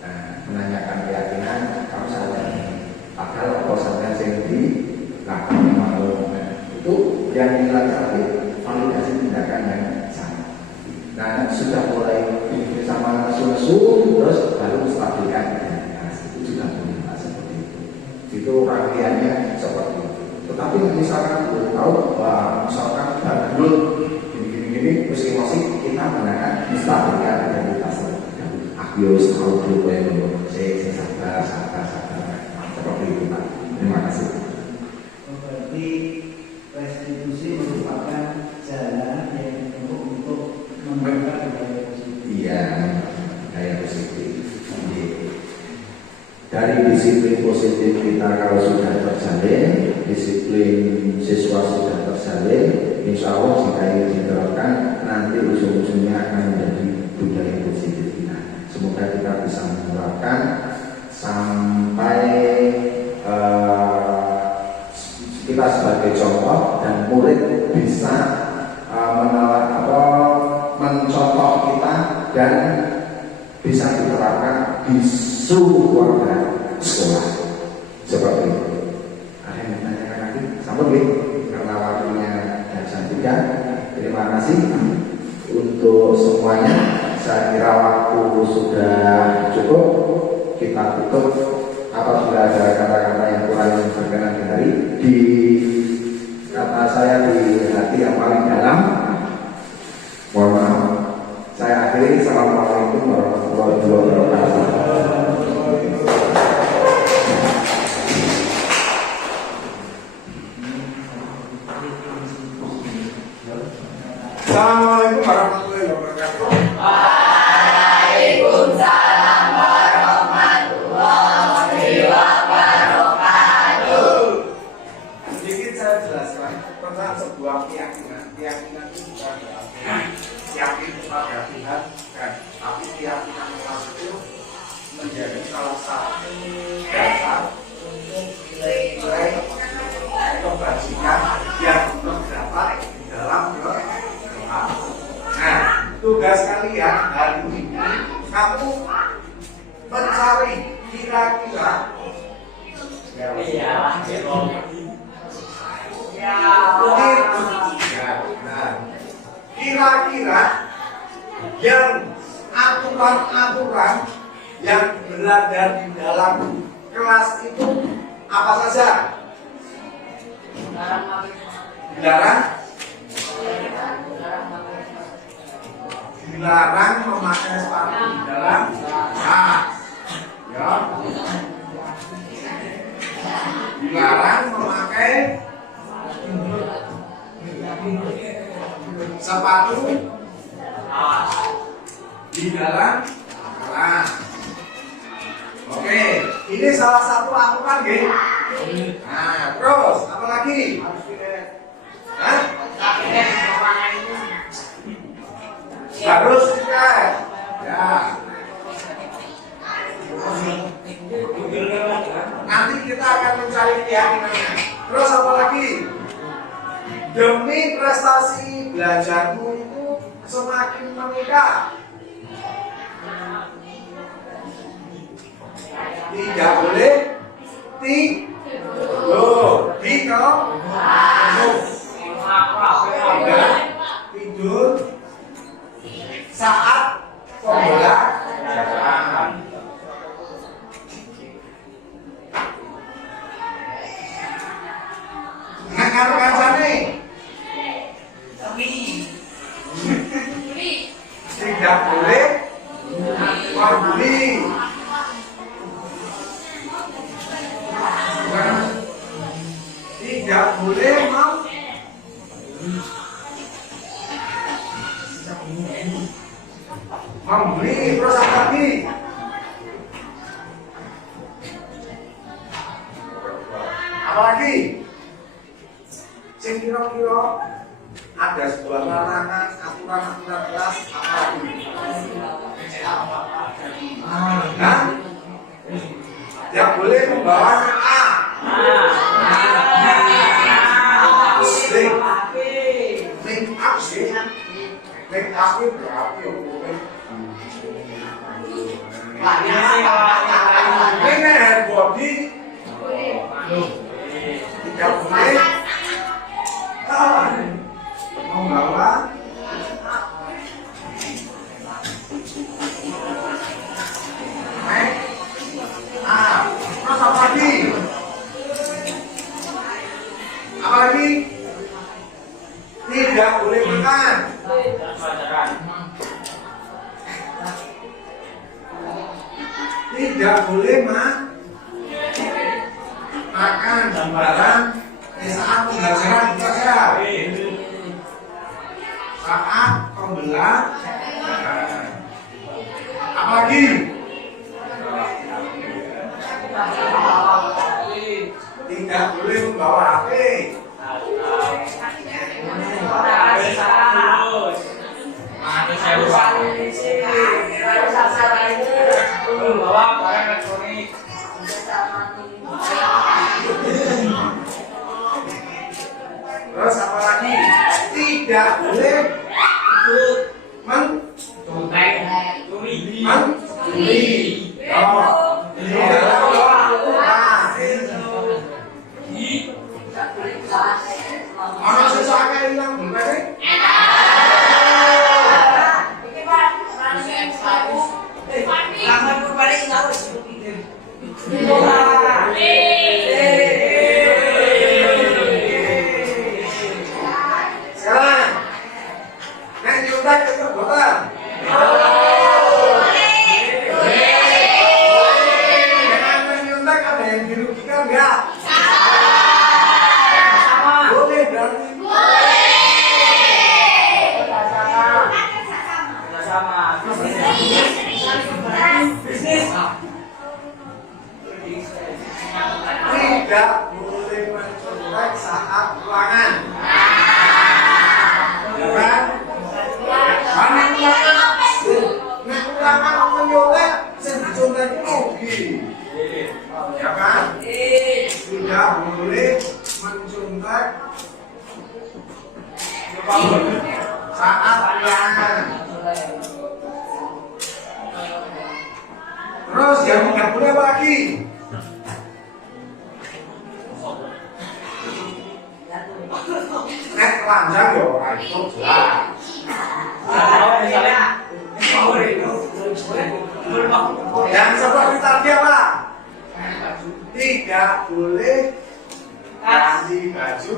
Nah, menanyakan keyakinan kamu salah. Padahal kalau sampai sendiri, nah kamu mau itu yang dilakukan validasi tindakan yang sama. Nah, sudah mulai sama susu, terus baru stabilkan. Itu juga boleh seperti itu. Itu rangkaiannya seperti itu. Tetapi misalkan belum tahu, misalkan bagus gini, terus emosi kita gunakan menstabilkan identitas. Aku harus tahu dulu yang saya sabar, seperti itu Pak. Terima kasih. Berarti restitusi merupakan jalan yang untuk membuka budaya positif. Iya, budaya positif. Dari disiplin positif kita kalau sudah terjalin, disiplin siswa sudah terjalin, insya Allah jika ini diterapkan nanti ujung-ujungnya akan menjadi budaya positif kita. Semoga kita bisa menerapkan sampai kita sebagai contoh dan murid bisa mencontoh kita dan bisa diterapkan di seluruh warga sekolah seperti itu. Ada yang menanyakan lagi? Sambut karena waktunya jam 3. Terima kasih untuk semuanya. Saya kira waktu sudah cukup. Kita tutup. Apabila ada kata-kata yang kurang berkenan di hari, di kata saya di hati yang paling dalam, mohon maaf. Saya akhiri. Assalamualaikum warahmatullahi wabarakatuh. Assalamualaikum warahmatullahi wabarakatuh. Waalaikumsalam warahmatullahi wabarakatuh. Sedikit saya jelaskan tentang sebuah keyakinan. Keyakinan itu bukan berarti yakin kepada Tuhan, tapi keyakinan itu menjadi salah satu dasar untuk nilai-nilai kebajikan yang terdapat di dalam doa. Nah, tugas kalian hari ini kamu mencari kira-kira kira-kira yang aturan-aturan yang berada di dalam kelas itu apa saja? Dilarang memakai sepatu di dalam kelas, ya. Dilarang memakai sepatu di dalam kelas. Oke, ini salah satu aturan, gitu. Nah, terus apa lagi? Harus diket, ya. keyakinannya. Terus apa lagi? Demi prestasi belajarmu itu semakin meningkat. Tidak boleh tidur. Tidur saat pembelajaran. Nggak kancane. Tidak boleh membeli. Tidak boleh membeli. Terus apa lagi? Apa lagi? Sing kira-kira ada sebuah larangan aturan-aturan kelas apa lagi? Nah, tidak boleh membawa A. Make up itu berarti ini hand body tidak boleh membawa terus apa lagi? Apa lagi? Tidak boleh makan. Tidak boleh makan barang saat pembelajaran itu saja. Saat pembelajaran. Apalagi? Tidak boleh membawa HP. Terus apa lagi? Tidak boleh mencuri. Orang sesuatu yang hilang bukan? Sekarang, naik diundang ke perbuatan. Dengan diundang ada yang dirugikan nggak? Boleh berarti. Tidak boleh mencontek saat ulangan. Ya kan? Mana ulangan mencontek, mencontek rugi. Ya kan? Tidak boleh mencontek saat ulangan. Terus yang tidak boleh apa lagi? Nek telanjang ya ora itu jelas. Yang seperti tadi apa? Tidak boleh kasih baju.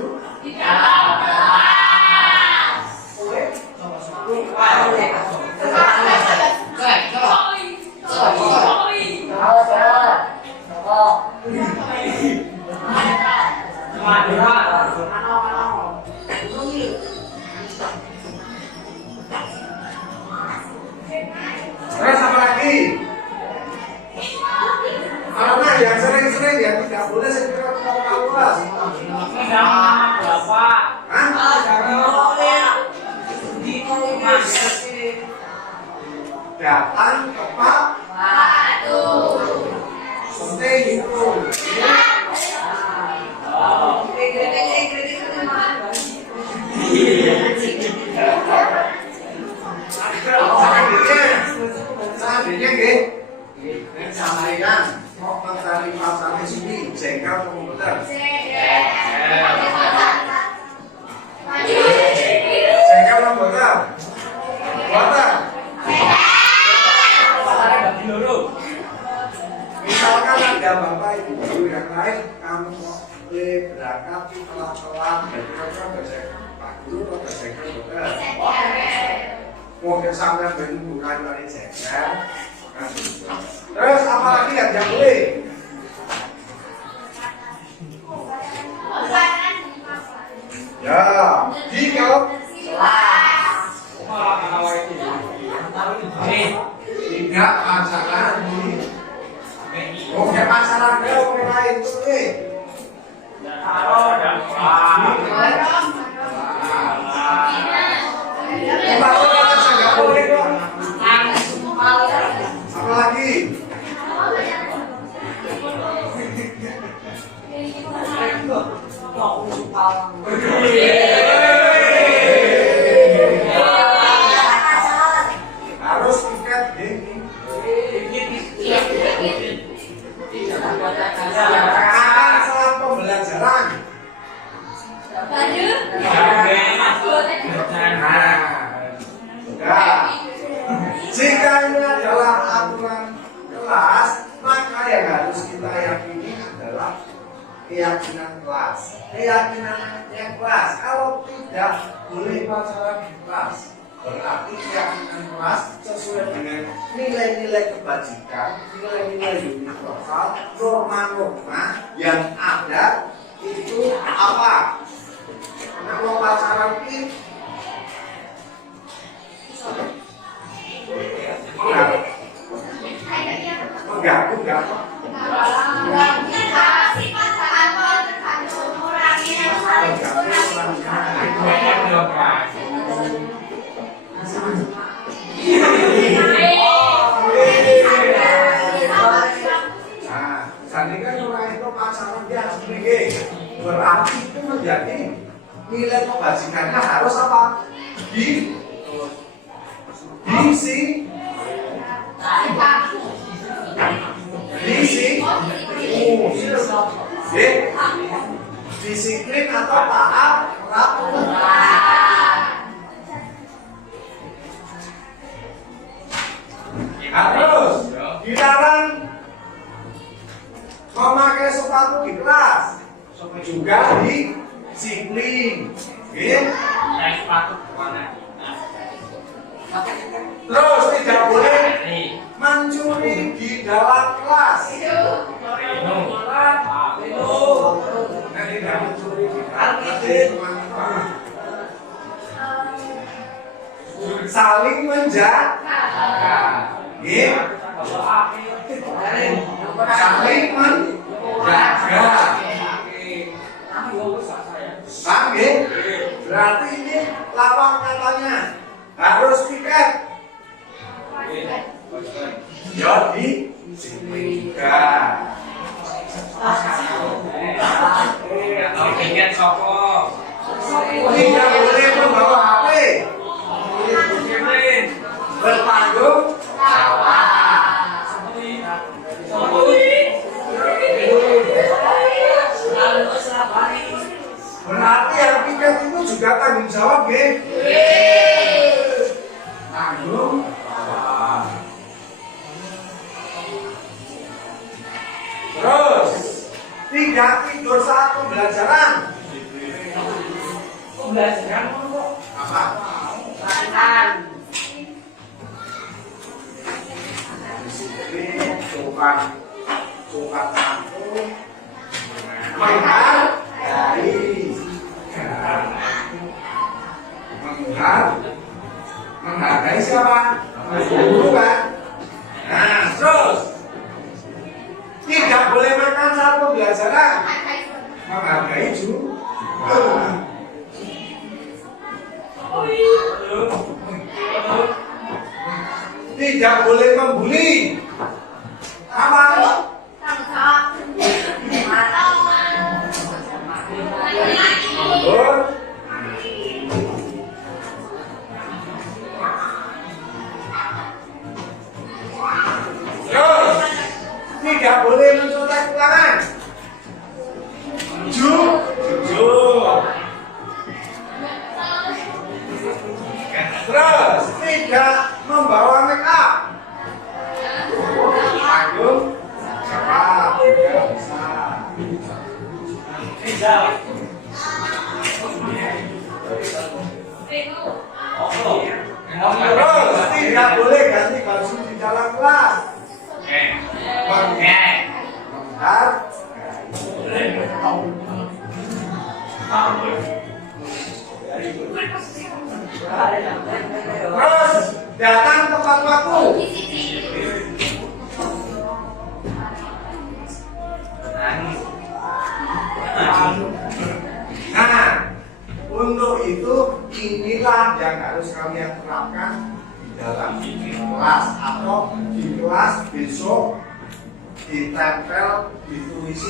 Terus apa lagi? Karena yang sering-sering yang tidak boleh saya kira tahu luas. Datang tepat waktu. Penting itu. berangkat telat-telat dari bahasa Pak Guru atau bahasa dokter. Mungkin sampai bukan dari ceker. Terus apa lagi yang tidak boleh? Ya, di kalau tidak pacaran di mungkin pacaran dia orang lain tuh nih. Apa lagi? Harus tiket ini. Akan saat pembelajaran. Jika ini adalah aturan kelas, maka yang harus kita yakini adalah keyakinan kelas. Keyakinan kelas. Kalau tidak boleh pacaran di kelas, berarti keyakinan kelas sesuai dengan nilai-nilai kebajikan, nilai-nilai universal, norma-norma yang ada itu apa? Kalau pacaran ini mengganggu nggak? Nah, sandingkan orang itu pacaran dia harus begini. Berarti itu menjadi nilai kebajikannya harus apa? Disiplin atau taat peraturan. Terus dilarang memakai sepatu di kelas, juga disiplin. Terus tidak boleh mencuri di dalam kelas. Tidak mencuri di dalam kelas. Saling menjaga. Saling menjaga. Paham ya? Berarti ini lawan katanya harus piket. Jadi disiplin. Tidak boleh membawa HP. Bertanggung jawab. Berarti yang piket itu juga tanggung jawab, ya? Tanggung jawab. Terus tidak tidur saat pembelajaran. Pembelajaran kok? Apa? Latihan. Disiplin, sopan santun, menghargai siapa? Guru kan? Nah, terus tidak boleh makan saat pembelajaran. Menghargai guru. Tidak boleh membuli. Apa? Tidak boleh mencontek ulangan. Jujur. Terus tidak membawa make up. Tanggung jawab. Tidak bisa. Terus tidak boleh ganti baju di dalam kelas. Bentar. Terus datang tepat waktu. Nah, untuk itu inilah yang harus kalian terapkan di dalam kelas atau di kelas besok ditempel ditulis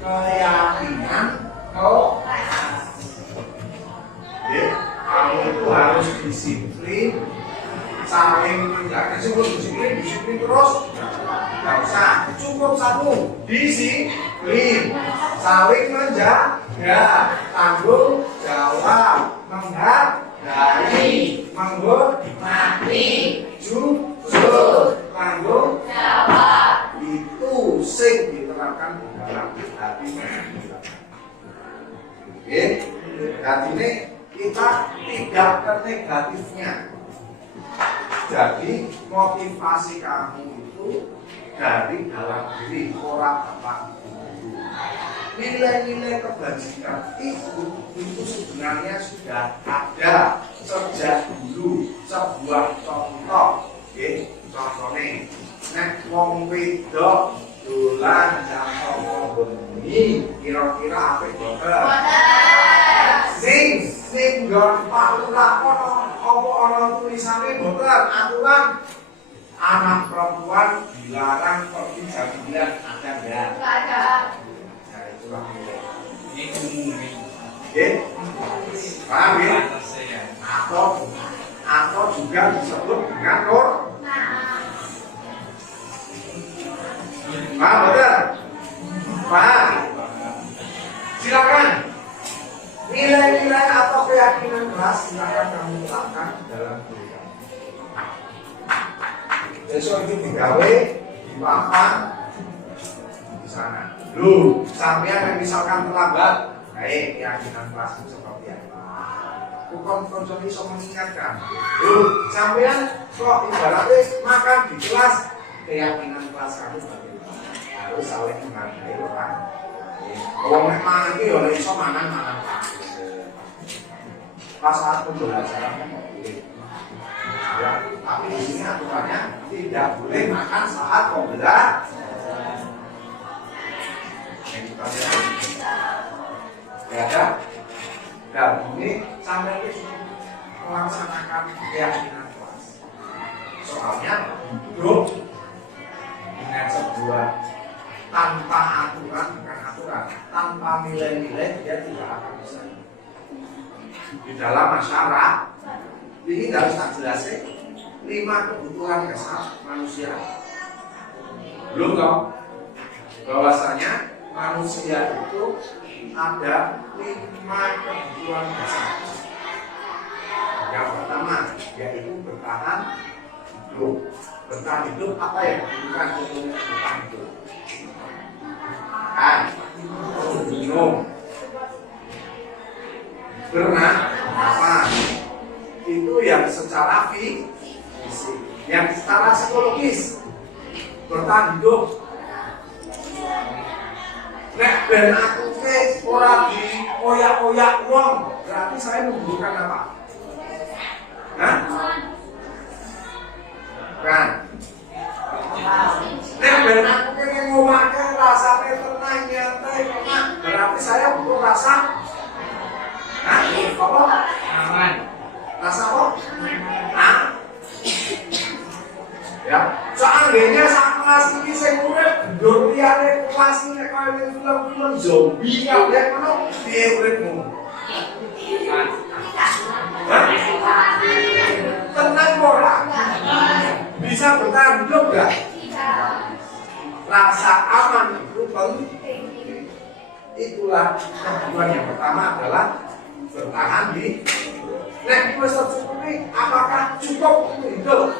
keyakinan kelas. Oke, kamu itu harus disiplin, saling menjaga. Cukup disiplin terus. Nggak usah, cukup satu disiplin, saling menjaga, tanggung jawab, menghargai, menghormati, jujur, tanggung jawab. Itu sing diterapkan di dalam hati. Oke, hati ini kita tidak ke negatifnya. Jadi motivasi kamu itu dari dalam diri orang bapak ibu. Nilai-nilai kebajikan itu sebenarnya sudah ada sejak dulu. Sebuah contoh, contohnya, nek wong wedok dolan jam bengi, kira-kira apa boten? Sing nggon Pak Lurah apa ana tulisane boten aturan anak perempuan dilarang pergi jam 9 ada enggak? Ada. Nah, itulah ini umum. Oke? Paham ya? Atau juga disebut dengan paham betul? Paham? Silakan. Nilai-nilai atau keyakinan kelas silakan kamu terapkan dalam diri kamu. Besok itu digawe di papan di sana. Lu, sampean yang misalkan terlambat, keyakinan kelas seperti apa? Konfirmasi bisa mengingatkan. Lu, sampean kok ibaratnya makan di kelas, keyakinan kelas kamu bagaimana? Harus saling menghargai orang. Kalau memang nanti oleh iso mangan Pak. Pas saat pembelajaran ya, tapi di sini aturannya tidak boleh makan saat pembelajaran. Ya ada. Dan ini sampai itu melaksanakan keyakinan kelas. Soalnya hidup dengan sebuah tanpa aturan, bukan aturan, tanpa nilai-nilai dia tidak akan bisa. Di dalam masyarakat ini harus tak jelasin 5 kebutuhan dasar manusia. Belum toh bahwasanya manusia itu ada 5 kebutuhan dasar. Yang pertama yaitu bertahan hidup. Bertahan hidup apa ya? Bukan contohnya bertahan hidup. Makan, minum, bernafas. Itu yang secara fisik, yang secara psikologis bertahan hidup. Nek ben aku ora di oyak-oyak wong, berarti saya membutuhkan apa? Hah? Kan? Nek ben aku pengen ngomongke rasane tenang nyantai enak, berarti saya butuh rasa. Hah? Apa? Aman. Rasa apa? Hah? Ya, seandainya sak kelas ini saya urip ndor liyane kelas ini kaya film-film zombie kabeh ngono piye uripmu? Tenang ora? Bisa bertahan hidup enggak? Rasa aman itu penting. Itulah kebutuhan yang pertama adalah bertahan di. Nek wis tercukupi, apakah cukup untuk hidup?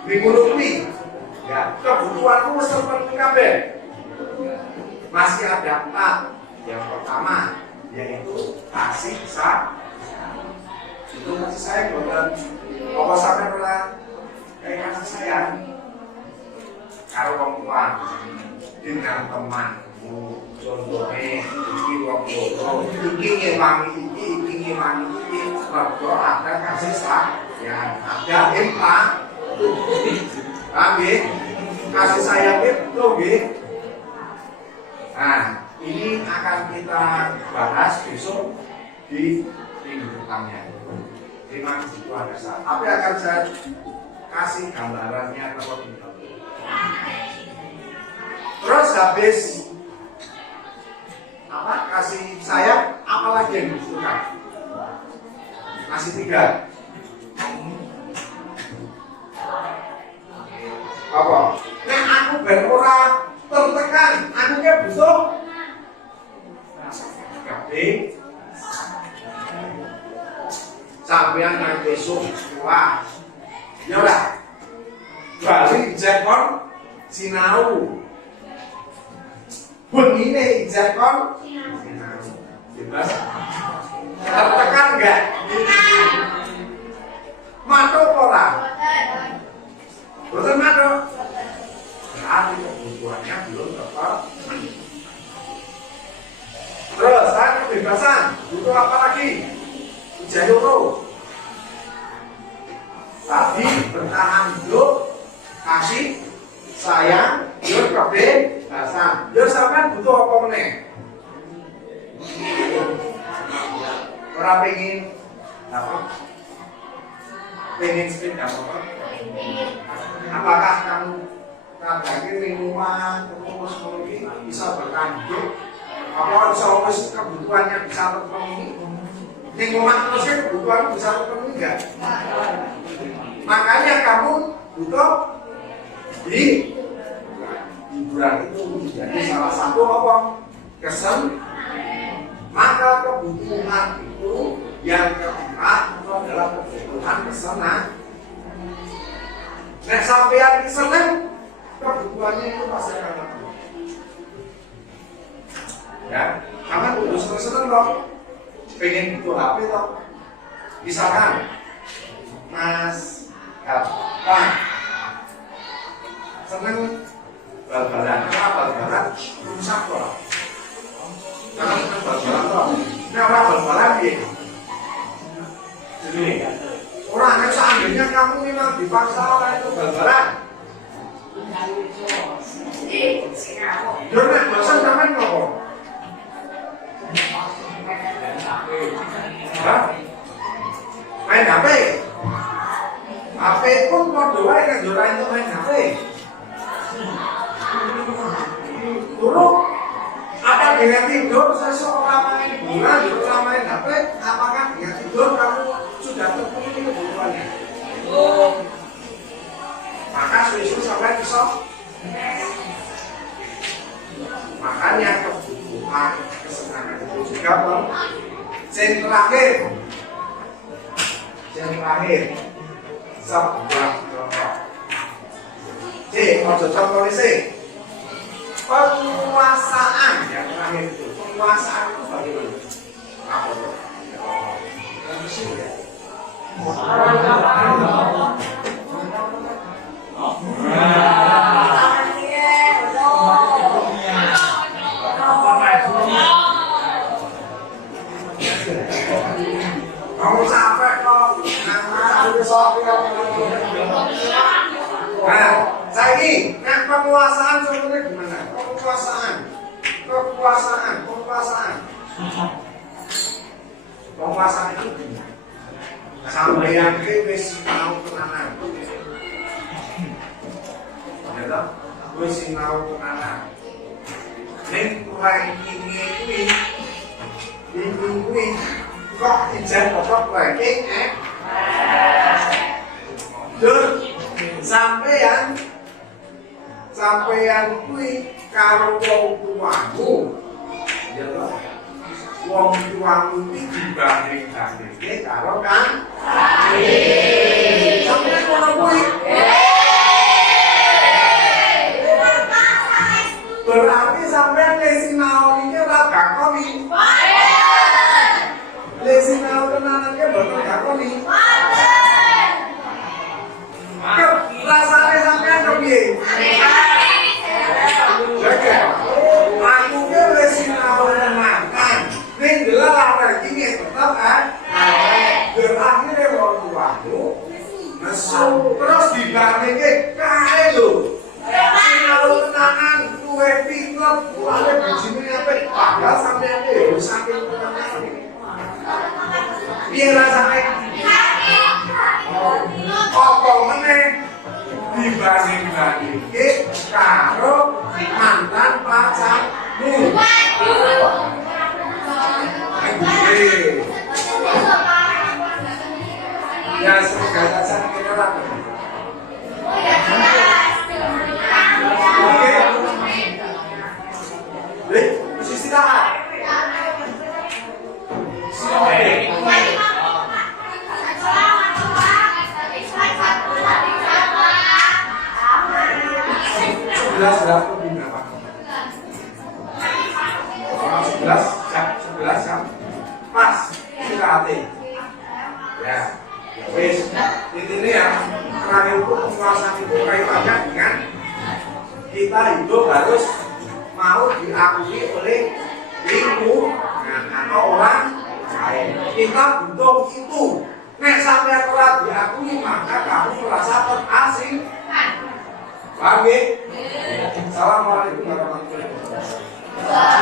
Memenuhi ya kebutuhanmu wis terpenuhi kabeh. Masih ada 4 Yang pertama yaitu kasih sayang. Itu kasih sayang bukan apa sampai pernah kayak kasih sayang karo wong tua dengan temanmu, contohnya iki wong loro iki ngewangi iki mergo ada kasih sayang, ada empati. Nggih, kasih sayang itu nggih. Nah, ini akan kita bahas besok di minggu depannya. Terima kasih keluarga saya. Tapi akan saya kasih gambarannya terlebih dahulu. Terus habis apa kasih sayang, apalagi yang dibutuhkan? Masih 3. Apa? Nah, aku ben ora tertekan, aku ke butuh kabeh. Sampeyan nang besok wah. Ya udah. Bali jakon sinau. Bengine jakon sinau. Bebas. Tertekan enggak? Matuk ora? Boten matuk. Berarti kebutuhannya belum terpenuhi. Terus, saya kebebasan. Butuh apa lagi? Jayono. Tadi bertahan hidup, kasih sayang, yo kebebasan. Yo sampean butuh apa meneh? Ora pengen apa? Pengen sepeda motor? Apakah kamu kadang di rumah terus mungkin bisa bertahan hidup? Apa wis kebutuhannya bisa terpenuhi? Yang rumah terusnya kebutuhan bisa terpenuhi enggak? Makanya kamu butuh di hiburan itu menjadi salah satu apa? Maka kebutuhan itu yang keempat itu adalah kebutuhan kesenangan. Nek sampeyan seneng, kebutuhannya itu pasti akan terpenuhi. Ya, karena kudu seneng loh. Pengen butuh HP toh. Misalkan Mas Pak seneng bal-balan, bal-balan rusak kok. Karena seneng bal-balan toh. Nah, orang bal-balan piye? Jadi orang yang seandainya kamu memang dipaksa itu bal-balan. Jangan bosan sampean kok. Main HP. HP pun mau doain kan doain itu main HP. Dulu apa dengan tidur seseorang main bola, seseorang main HP, apakah dengan tidur kamu sudah terpenuhi kebutuhannya? Maka susu sampai bisa. Makanya kebutuhan kesenangan itu juga yang terakhir sebuah contoh. Ojo contoh ini penguasaan yang terakhir itu. Penguasaan itu bagaimana? Apa itu? Kamu capek kok. Nah, saya ini, penguasaan sebenarnya gimana? Penguasaan itu gimana? Sampai yang wis mau tenanan. Ya, wis mau tenanan. Ning ranking ini kok ijen kok ranking Dur sampeyan kuwi karo wong tuamu. Ya toh. Wong tuamu iki dibanding-bandingke karo kan. Sampeyan ngono kuwi. Berarti sampeyan wis sinau iki ora bakal piye rasane? Apa meneh dibanding-bandingke karo mantan pacarmu? Ya segala cara kita lakukan. Mesti istirahat. Sebelas berapa? 11 jam. Pas istirahat. Ya. Wis, intinya ya, terakhir itu penguasaan itu kaitannya dengan kita hidup harus mau diakui oleh lingkungan atau orang lain. Kita butuh itu. Nek sampai telah diakui maka kamu merasa terasing. Paham ya? Assalamualaikum warahmatullahi wabarakatuh.